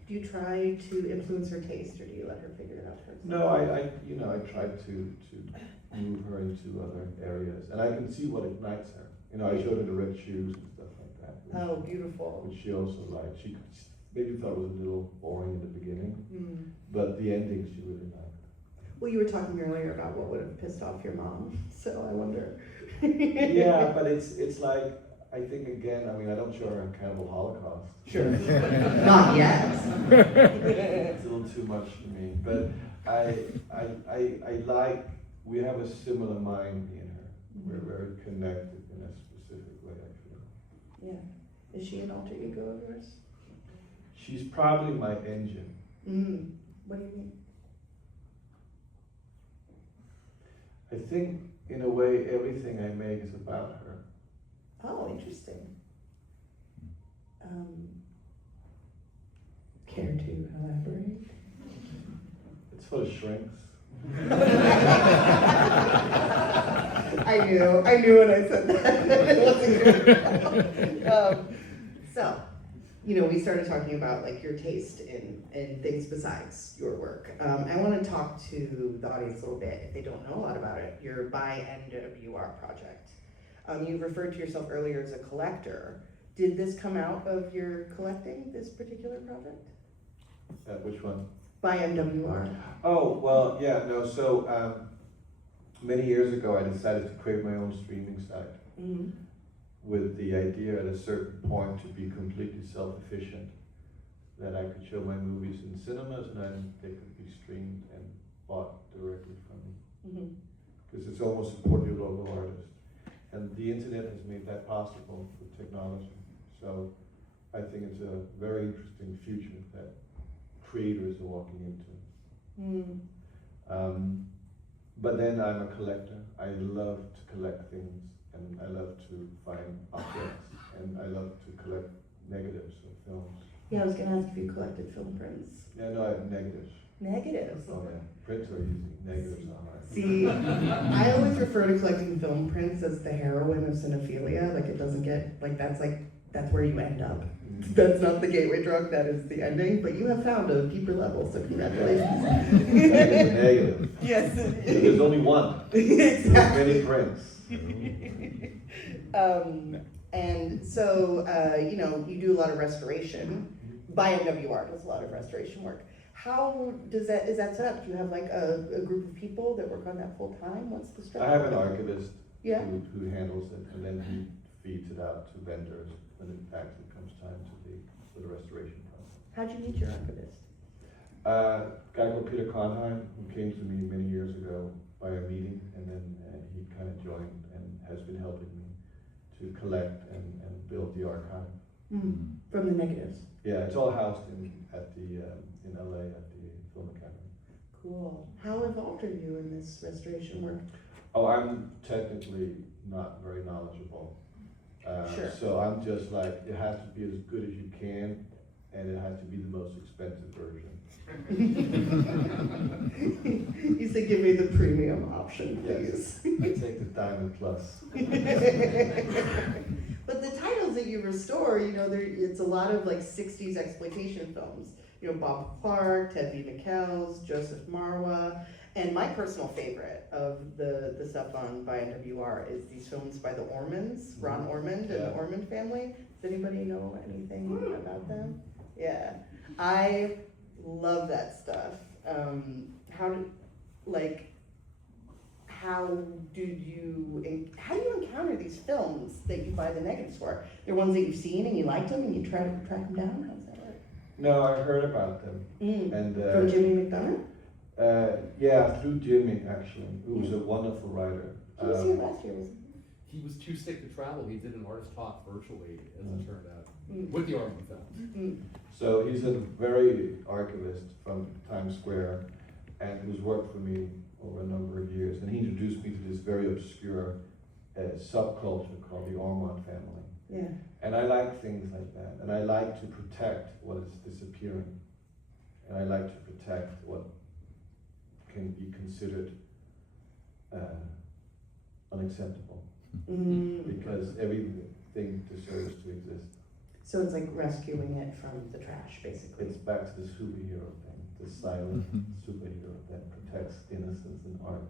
Do you try to influence her taste, or do you let her figure it out first? No, I try to move her into other areas, and I can see what ignites her. I showed her the red shoes and stuff like that. Oh, beautiful. Which she also liked. She maybe thought it was a little boring in the beginning, but the ending she really liked. Well, you were talking earlier about what would have pissed off your mom, so I wonder. Yeah, but it's like, I think again, I mean, I don't show her a Cannibal Holocaust. Sure. Not yet. It's a little too much for me, but I like, we have a similar mind in her. We're very connected in a specific way, I feel. Yeah. Is she an alter ego of yours? She's probably my engine. What do you mean? I think, in a way, everything I make is about her. Oh, interesting. Care to elaborate? It's full of shrinks. I knew when I said that. It wasn't good. So, we started talking about like your taste in things besides your work. I want to talk to the audience a little bit, if they don't know a lot about it, your By NWR project. You referred to yourself earlier as a collector. Did this come out of your collecting, this particular project? Which one? By NWR. Oh, well, yeah, no, so many years ago I decided to create my own streaming site with the idea at a certain point to be completely self-efficient, that I could show my movies in cinemas and then they could be streamed and bought directly from me. Because it's almost support your local artist. And the internet has made that possible with technology. So I think it's a very interesting future that creators are walking into. But then I'm a collector. I love to collect things, and I love to find objects, and I love to collect negatives of films. Yeah, I was going to ask if you collected film prints. Yeah, no, I have negatives. Negatives? Oh yeah, prints are easy, negatives are hard. See, I always refer to collecting film prints as the heroine of cinephilia. Like, it doesn't get, that's where you end up. That's not the gateway drug, that is the ending, but you have found a deeper level, so congratulations. That is a negative. Yes. There's only one. Exactly. There's many prints. And so, you do a lot of restoration. By NWR does a lot of restoration work. How is that set up? Do you have like a group of people that work on that full time? What's the structure? I have an archivist Yeah. who handles it, and then he feeds it out to vendors when it actually comes time for the restoration process. How'd you meet your archivist? A guy called Peter Conheim, who came to me many years ago by a meeting, and then he kind of joined and has been helping me to collect and build the archive. From the negatives. Yeah, it's all housed in LA at the Film Academy. Cool. How involved are you in this restoration work? Oh, I'm technically not very knowledgeable. Sure. So I'm just like, it has to be as good as you can, and it has to be the most expensive version. You said give me the premium option, please. Yes. I take the Diamond Plus. But the titles that you restore, it's a lot of like 60s exploitation films. Bob Clark, Ted V. McKells, Joseph Marwa. And my personal favorite of the stuff on By NWR is these films by the Ormonds, Ron Ormond and the Ormond family. Does anybody know anything about them? Yeah. I love that stuff. How do you encounter these films that you buy the negatives for? They're ones that you've seen and you liked them and you try to track them down? How does that work? No, I heard about them. And from Jimmy McDonough? Yeah, through Jimmy, actually, who was a wonderful writer. He was here last year, wasn't He was too sick to travel. He did an artist talk virtually, as it turned out, with the Ormond films. So he's a very archivist from Times Square, and who's worked for me over a number of years. And he introduced me to this very obscure subculture called the Ormond family. Yeah. And I like things like that. And I like to protect what is disappearing. And I like to protect what can be considered unacceptable. because everything deserves to exist. So it's like rescuing it from the trash, basically. It's back to the superhero thing, the silent superhero that protects innocence in art.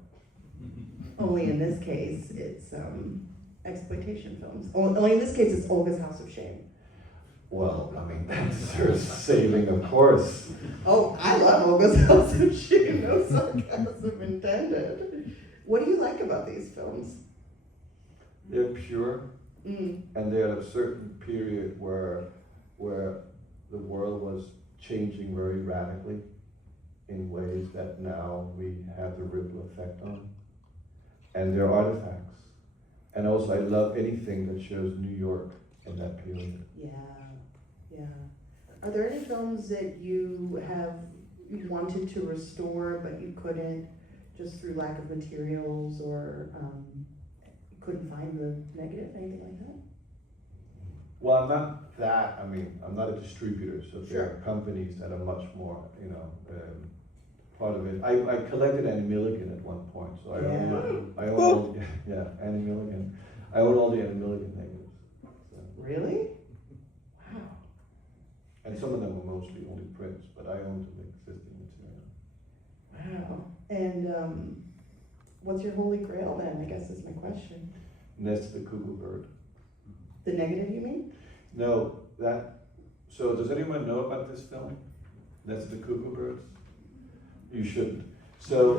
Only in this case, it's exploitation films. Only in this case, it's Olga's House of Shame. Well, I mean, that deserves saving, of course. Oh, I love Olga's House of Shame. No sarcasm intended. What do you like about these films? They're pure, and they're at a certain period where the world was changing very radically in ways that now we have the ripple effect on. And they're artifacts. And also, I love anything that shows New York in that period. Yeah. Are there any films that you have wanted to restore but you couldn't, just through lack of materials or couldn't find the negative, anything like that? Well, I'm not a distributor, so there are companies that are much more, part of it. I collected Annie Milligan at one point, so I own Annie Milligan. I own all the Annie Milligan negatives. So. Really? Wow. And some of them were mostly only prints, but I owned the existing material. Wow. And what's your holy grail then, I guess is my question. Nest of the Cuckoo Bird. The negative, you mean? No, so does anyone know about this film? Nest of the Cuckoo Birds? You shouldn't. So,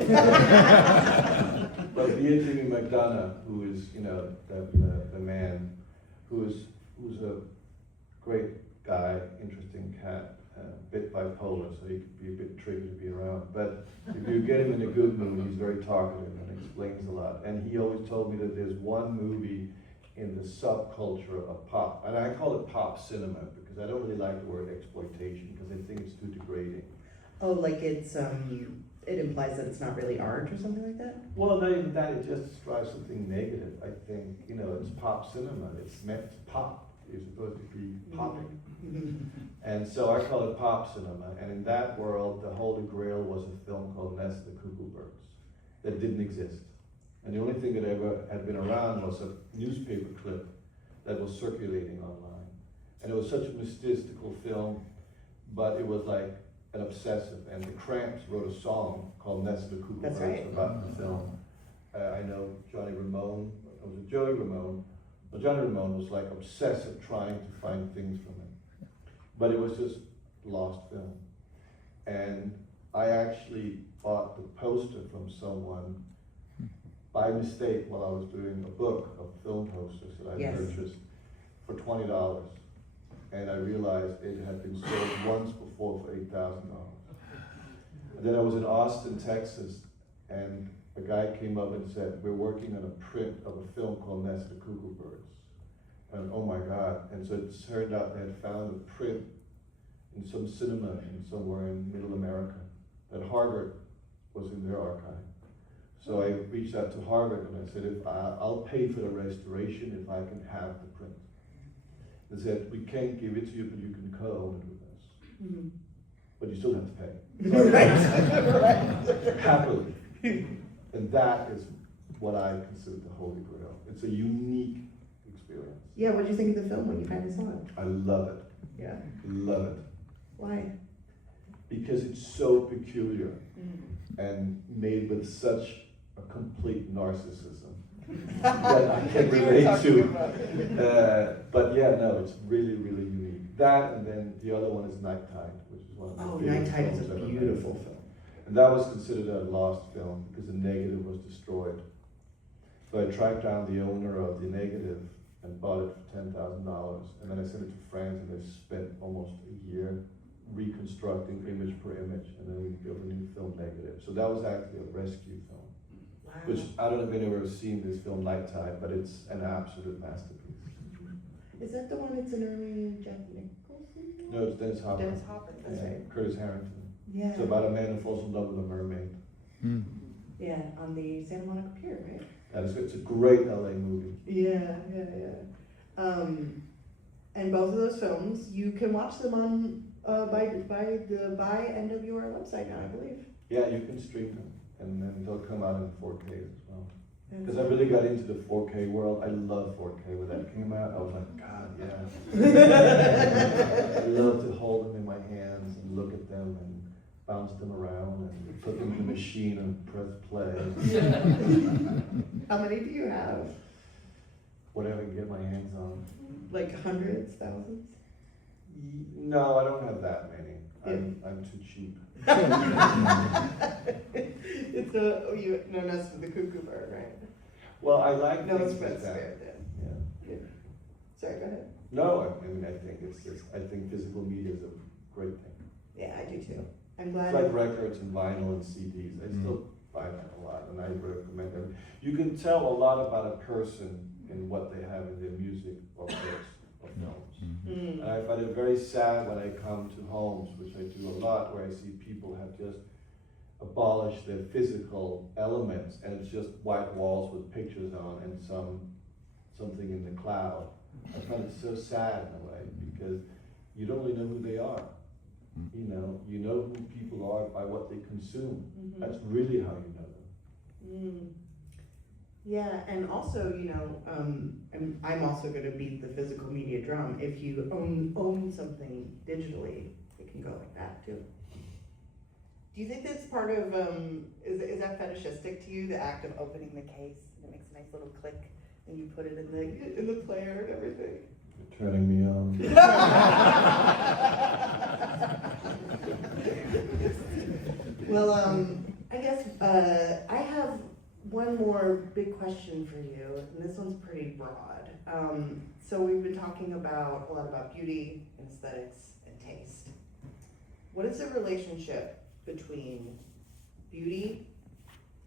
but Via Jimmy McDonough, who is, the man, who's a great guy, interesting cat, a bit bipolar, so he could be a bit tricky to be around. But if you get him in a good mood, he's very talkative and explains a lot. And he always told me that there's one movie in the subculture of pop, and I call it pop cinema because I don't really like the word exploitation because I think it's too degrading. Oh, like it's it implies that it's not really art or something like that? Well, not even that, it just describes something negative. I think, it's pop cinema, it's meant to pop. You're supposed to be popping. And so I call it pop cinema, and in that world, the Holy Grail was a film called Nest of the Cuckoo Birds that didn't exist. And the only thing that ever had been around was a newspaper clip that was circulating online. And it was such a mystical film, but it was like an obsessive. And the Cramps wrote a song called Nest of the Cuckoo Birds about the film. I know Johnny Ramone, was it Joey Ramone? Well, Johnny Ramone was like obsessive trying to find things from it. But it was just lost film. And I actually bought the poster from someone by mistake while I was doing a book of film posters that I purchased for $20. And I realized it had been sold once before for $8,000. And then I was in Austin, Texas, and a guy came up and said, we're working on a print of a film called Nest of Cuckoo Birds. And oh my God. And so it turned out they had found a print in some cinema somewhere in Middle America that Harvard was in their archive. So I reached out to Harvard and I said, if I'll pay for the restoration if I can have the print. They said, we can't give it to you, but you can co-own it with us. But you still have to pay. Right. Happily. And that is what I consider the Holy Grail. It's a unique experience. Yeah, what did you think of the film when you finally saw it? I love it. Yeah. Love it. Why? Because it's so peculiar and made with such a complete narcissism that I can relate to. But yeah, no, it's really, really unique. That and then the other one is Night Tide, which is one of my favorite Night Tide is films a ever beautiful made. film. And that was considered a lost film because the negative was destroyed. So I tracked down the owner of the negative and bought it for $10,000. And then I sent it to France and they spent almost a year reconstructing image per image. And then we built a new film negative. So that was actually a rescue film. Wow. Which I don't know if anyone has seen this film Night Tide, but it's an absolute masterpiece. Is that the one that's an early Jack Nicholson? No, it's Dennis Hopper. Dennis Hopper, that's right. Curtis Harrington. Yeah. It's about a man who falls in love with a mermaid. Yeah, on the Santa Monica Pier, right? It's a great LA movie. Yeah. And both of those films, you can watch them on by NWR website now, I believe. Yeah, you can stream them, and then they'll come out in 4K as well. Because I really got into the 4K world. I love 4K. When that came out, I was like, God, yeah. I love to hold them in my hands and look at them and bounce them around and put them in the machine and press play. How many do you have? Whatever I can get my hands on. Like hundreds, thousands? No, I don't have that many. I'm too cheap. It's known as the cuckoo bird, right? Well, I like No, things it's like that. fair, yeah. Sorry, go ahead. No, I mean, I think I think physical media is a great thing. Yeah, I do too. I'm It's glad. like records and vinyl and CDs. I still buy that a lot, and I recommend them. You can tell a lot about a person in what they have in their music or books or films. And I find it very sad when I come to homes, which I do a lot, where I see people have just abolished their physical elements, and it's just white walls with pictures on and something in the cloud. I find it so sad in a way, because you don't really know who they are. You know who people are by what they consume. That's really how you know them. Yeah, and also, I'm also going to beat the physical media drum. If you own something digitally, it can go like that too. Do you think that's part of, is that fetishistic to you, the act of opening the case? And it makes a nice little click, and you put it in the player and everything? You're turning me on. Well, I guess I have one more big question for you, and this one's pretty broad. So we've been talking a lot about beauty, and aesthetics, and taste. What is the relationship between beauty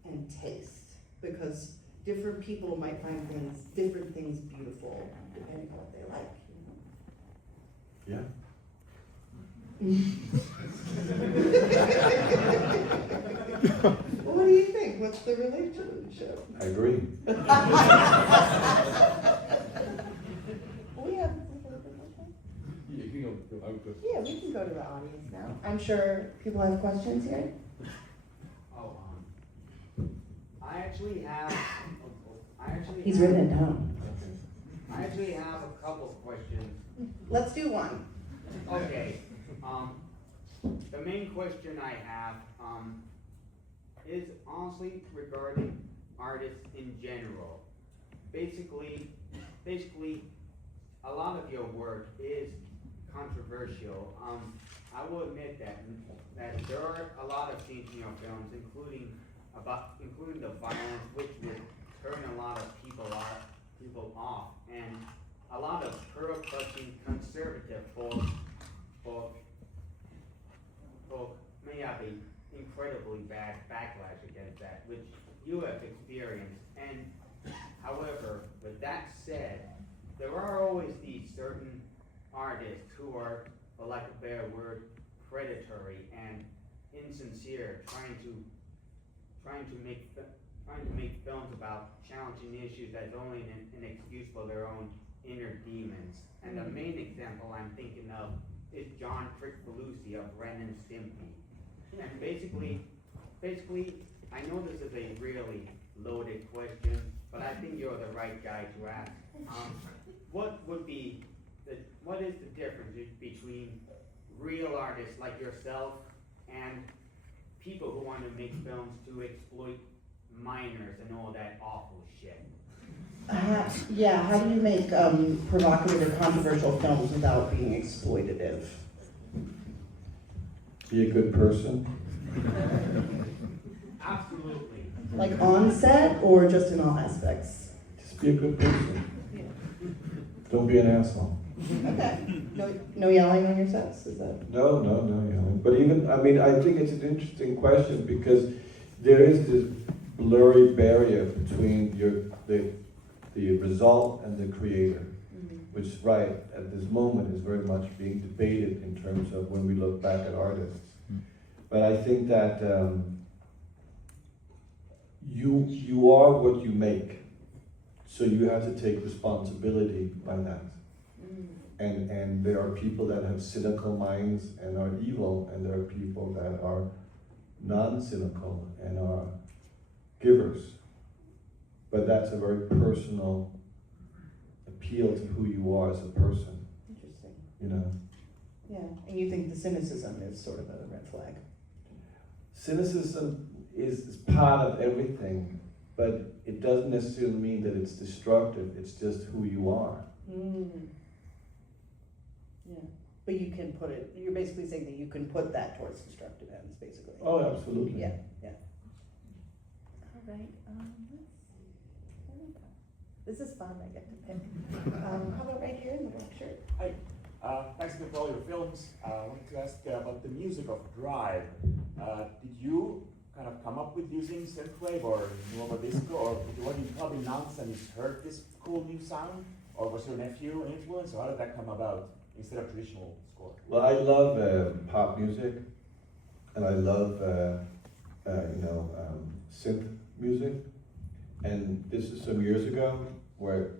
and taste? Because different people might find different things beautiful, depending on what they like. Yeah. Well, what do you think? What's the relationship? I agree. We have a question? Yeah, we can go to the audience now. I'm sure people have questions here. He's written it down. I actually have a couple of questions. Let's do one. Okay. The main question I have is honestly regarding artists in general. Basically, a lot of your work is controversial. I will admit that there are a lot of scenes in your films, including the violence, which would turn a lot of people off, and a lot of pearl-clutching conservative folk may have an incredibly bad backlash against that, which you have experienced. And however, with that said, there are always these certain artists who are, for lack of a better word, predatory and insincere, trying to make films about challenging issues that's only an excuse for their own inner demons. And the main example I'm thinking of is John Belushi of Ren and Stimpy. And basically, I know this is a really loaded question, but I think you're the right guy to ask. What is the difference between real artists like yourself and people who want to make films to exploit minors and all that awful shit? How do you make provocative or controversial films without being exploitative? Be a good person. Absolutely. Like on set or just in all aspects? Just be a good person. Don't be an asshole. Okay. No yelling on your sets, is that? No yelling. But even, I think it's an interesting question, because there is this blurry barrier between the result and the creator, which right at this moment is very much being debated in terms of when we look back at artists. But I think that you are what you make, so you have to take responsibility by that. And there are people that have cynical minds and are evil, and there are people that are non-cynical and are givers. but that's a very personal appeal to who you are as a person, Interesting. you know. Yeah, and you think the cynicism is sort of a red flag? Cynicism is part of everything, but it doesn't necessarily mean that it's destructive, it's just who you are. Mm. Yeah, but you can put it, you're basically saying that you can put that towards destructive ends, basically. Oh, absolutely. Yeah, yeah. All right, let's see. There we go. This is fun, I get to pick. How about right here in the black shirt? Hi, thanks again for all your films. I wanted to ask about the music of Drive. Did you kind of come up with using synthwave or normal disco, or were you probably nuts and you heard this cool new sound, or was your nephew an influence, or how did that come about instead of traditional score? Well, I love pop music, and I love synth music, and this is some years ago where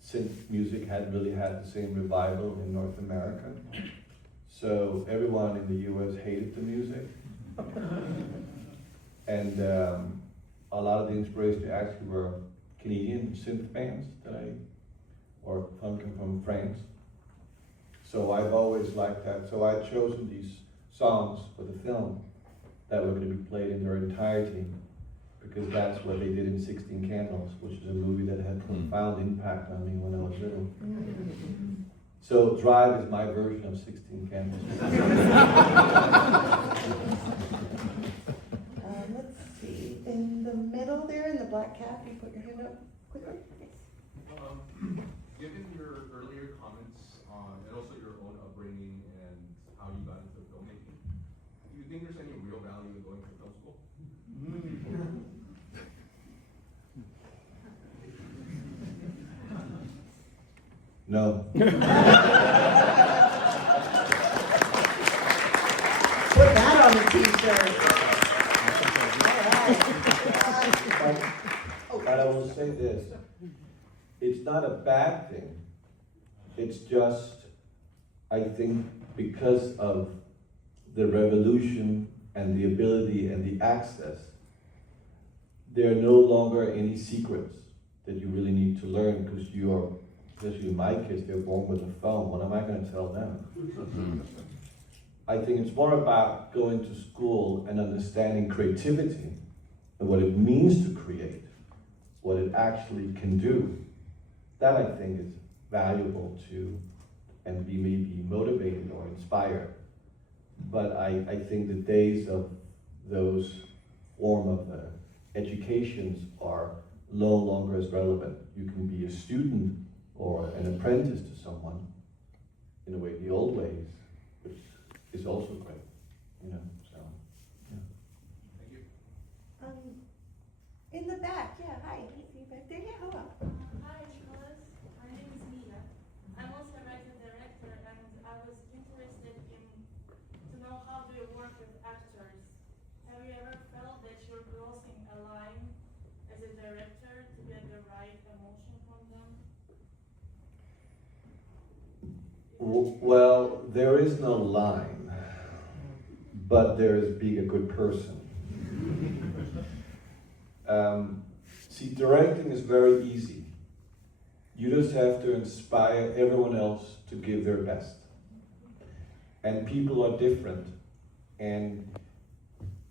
synth music hadn't really had the same revival in North America. So everyone in the US hated the music. And a lot of the inspiration actually were Canadian synth bands or come from France. So I've always liked that. So I'd chosen these songs for the film that were going to be played in their entirety, because that's what they did in 16 Candles, which is a movie that had profound impact on me when I was little. So Drive is my version of 16 Candles. Let's see, in the middle there, in the black cap, you put your hand up quickly. Given your earlier comments on, and also your own upbringing and how you got into filmmaking, do you think there's any real value in going to film school? No. Put that on the t-shirt. But I will say this, it's not a bad thing. It's just, I think, because of the revolution and the ability and the access, there are no longer any secrets that you really need to learn, because you are, especially my kids, they're born with a phone. What am I going to tell them? I think it's more about going to school and understanding creativity and what it means to create, what it actually can do. That, I think, is valuable to, and be maybe motivated or inspired. But I think the days of those form of educations are no longer as relevant. You can be a student or an apprentice to someone, in a way, the old ways, which is also great, you know, so, yeah. Thank you. In the back, yeah, hi, you back there, yeah, hello. Hi, Nicolas. My name is Mia. I'm also a writer-director, and I was interested to know how do you work with actors. Have you ever felt that you're crossing a line as a director to get the right emotion from them? Well, there is no line, but there is being a good person. See, directing is very easy. You just have to inspire everyone else to give their best. And people are different, and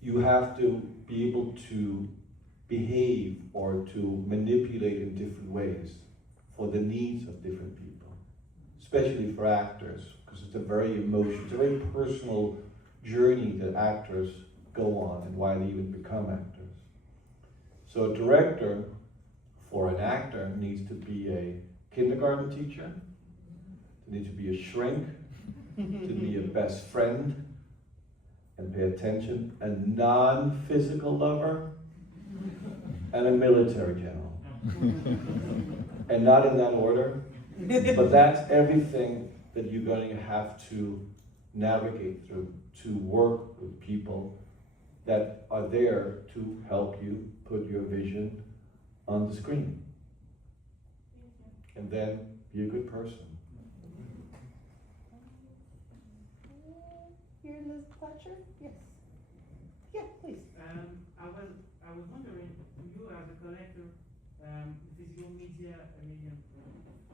you have to be able to behave or to manipulate in different ways for the needs of different people, especially for actors, because it's a very very personal journey that actors go on and why they even become actors. So a director for an actor needs to be a kindergarten teacher, they need to be a shrink, to be a best friend, and pay attention, a non-physical lover, and a military general. And not in that order, but that's everything that you're going to have to navigate through to work with people that are there to help you put your vision on the screen. And then be a good person. Here in this black shirt? Yes. Yeah, please. I was wondering, you as a collector, physical media medium.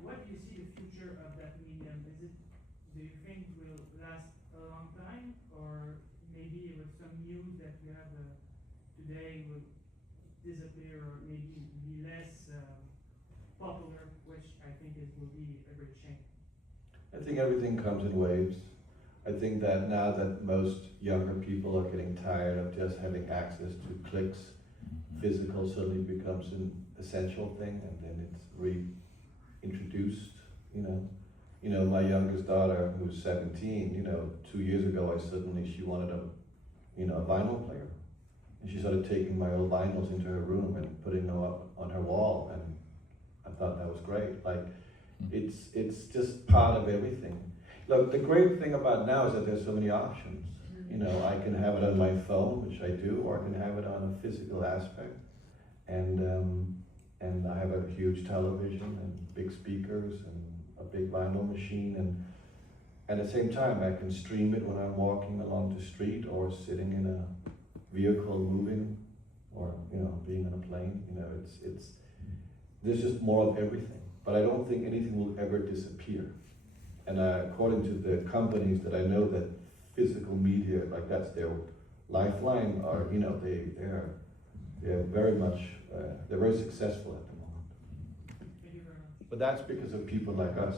What do you see the future of that medium? Do you think it will last a long time, or maybe with some news that we have today will disappear, or maybe be less popular, which I think will be a great shame. I think everything comes in waves. I think that now that most younger people are getting tired of just having access to clicks, physical suddenly becomes an essential thing, and then it's reintroduced, You know, my youngest daughter, who's 17, 2 years ago, she wanted a vinyl player. And she started taking my old vinyls into her room and putting them up on her wall, and I thought that was great. Like, it's just part of everything. Look, the great thing about now is that there's so many options. I can have it on my phone, which I do, or I can have it on a physical aspect. And I have a huge television and big speakers and a big vinyl machine, and at the same time I can stream it when I'm walking along the street or sitting in a vehicle moving, or being on a plane. It's there's just more of everything, but I don't think anything will ever disappear. And according to the companies that I know, that physical media, like that's their lifeline, are they're very much they're very successful at the moment. Thank you very much. But that's because of people like us.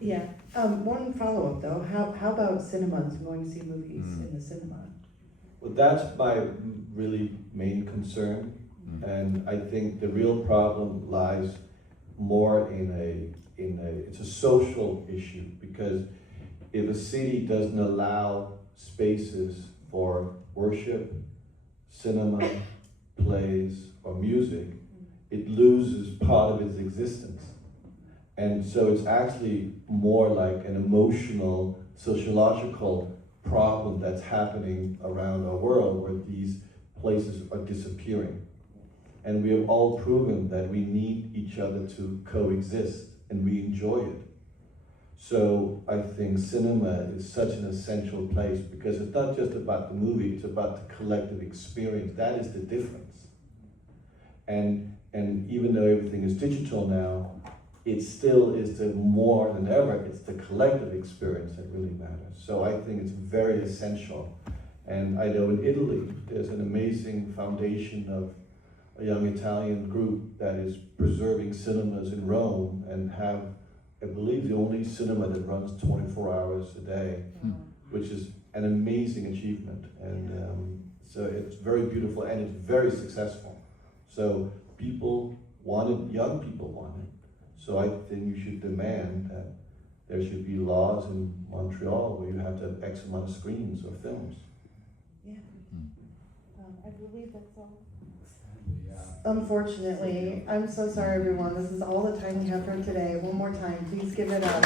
Yeah. One follow-up though. How about cinemas, going to see movies in the cinema? Well, that's my really main concern, and I think the real problem lies more in it's a social issue, because if a city doesn't allow spaces for worship, cinema, plays, or music, it loses part of its existence. And so it's actually more like an emotional, sociological problem that's happening around our world, where these places are disappearing. And we have all proven that we need each other to coexist, and we enjoy it. So I think cinema is such an essential place, because it's not just about the movie, it's about the collective experience. That is the difference. And even though everything is digital now, it still is more than ever, it's the collective experience that really matters. So I think it's very essential. And I know in Italy, there's an amazing foundation of a young Italian group that is preserving cinemas in Rome, and have, I believe, the only cinema that runs 24 hours a day, which is an amazing achievement. And so it's very beautiful, and it's very successful. So people want it, young people want it. So I think you should demand that there should be laws in Montreal where you have to have X amount of screens or films. Yeah. I believe that's all. Unfortunately, I'm so sorry everyone, this is all the time we have for today. One more time, please give it up.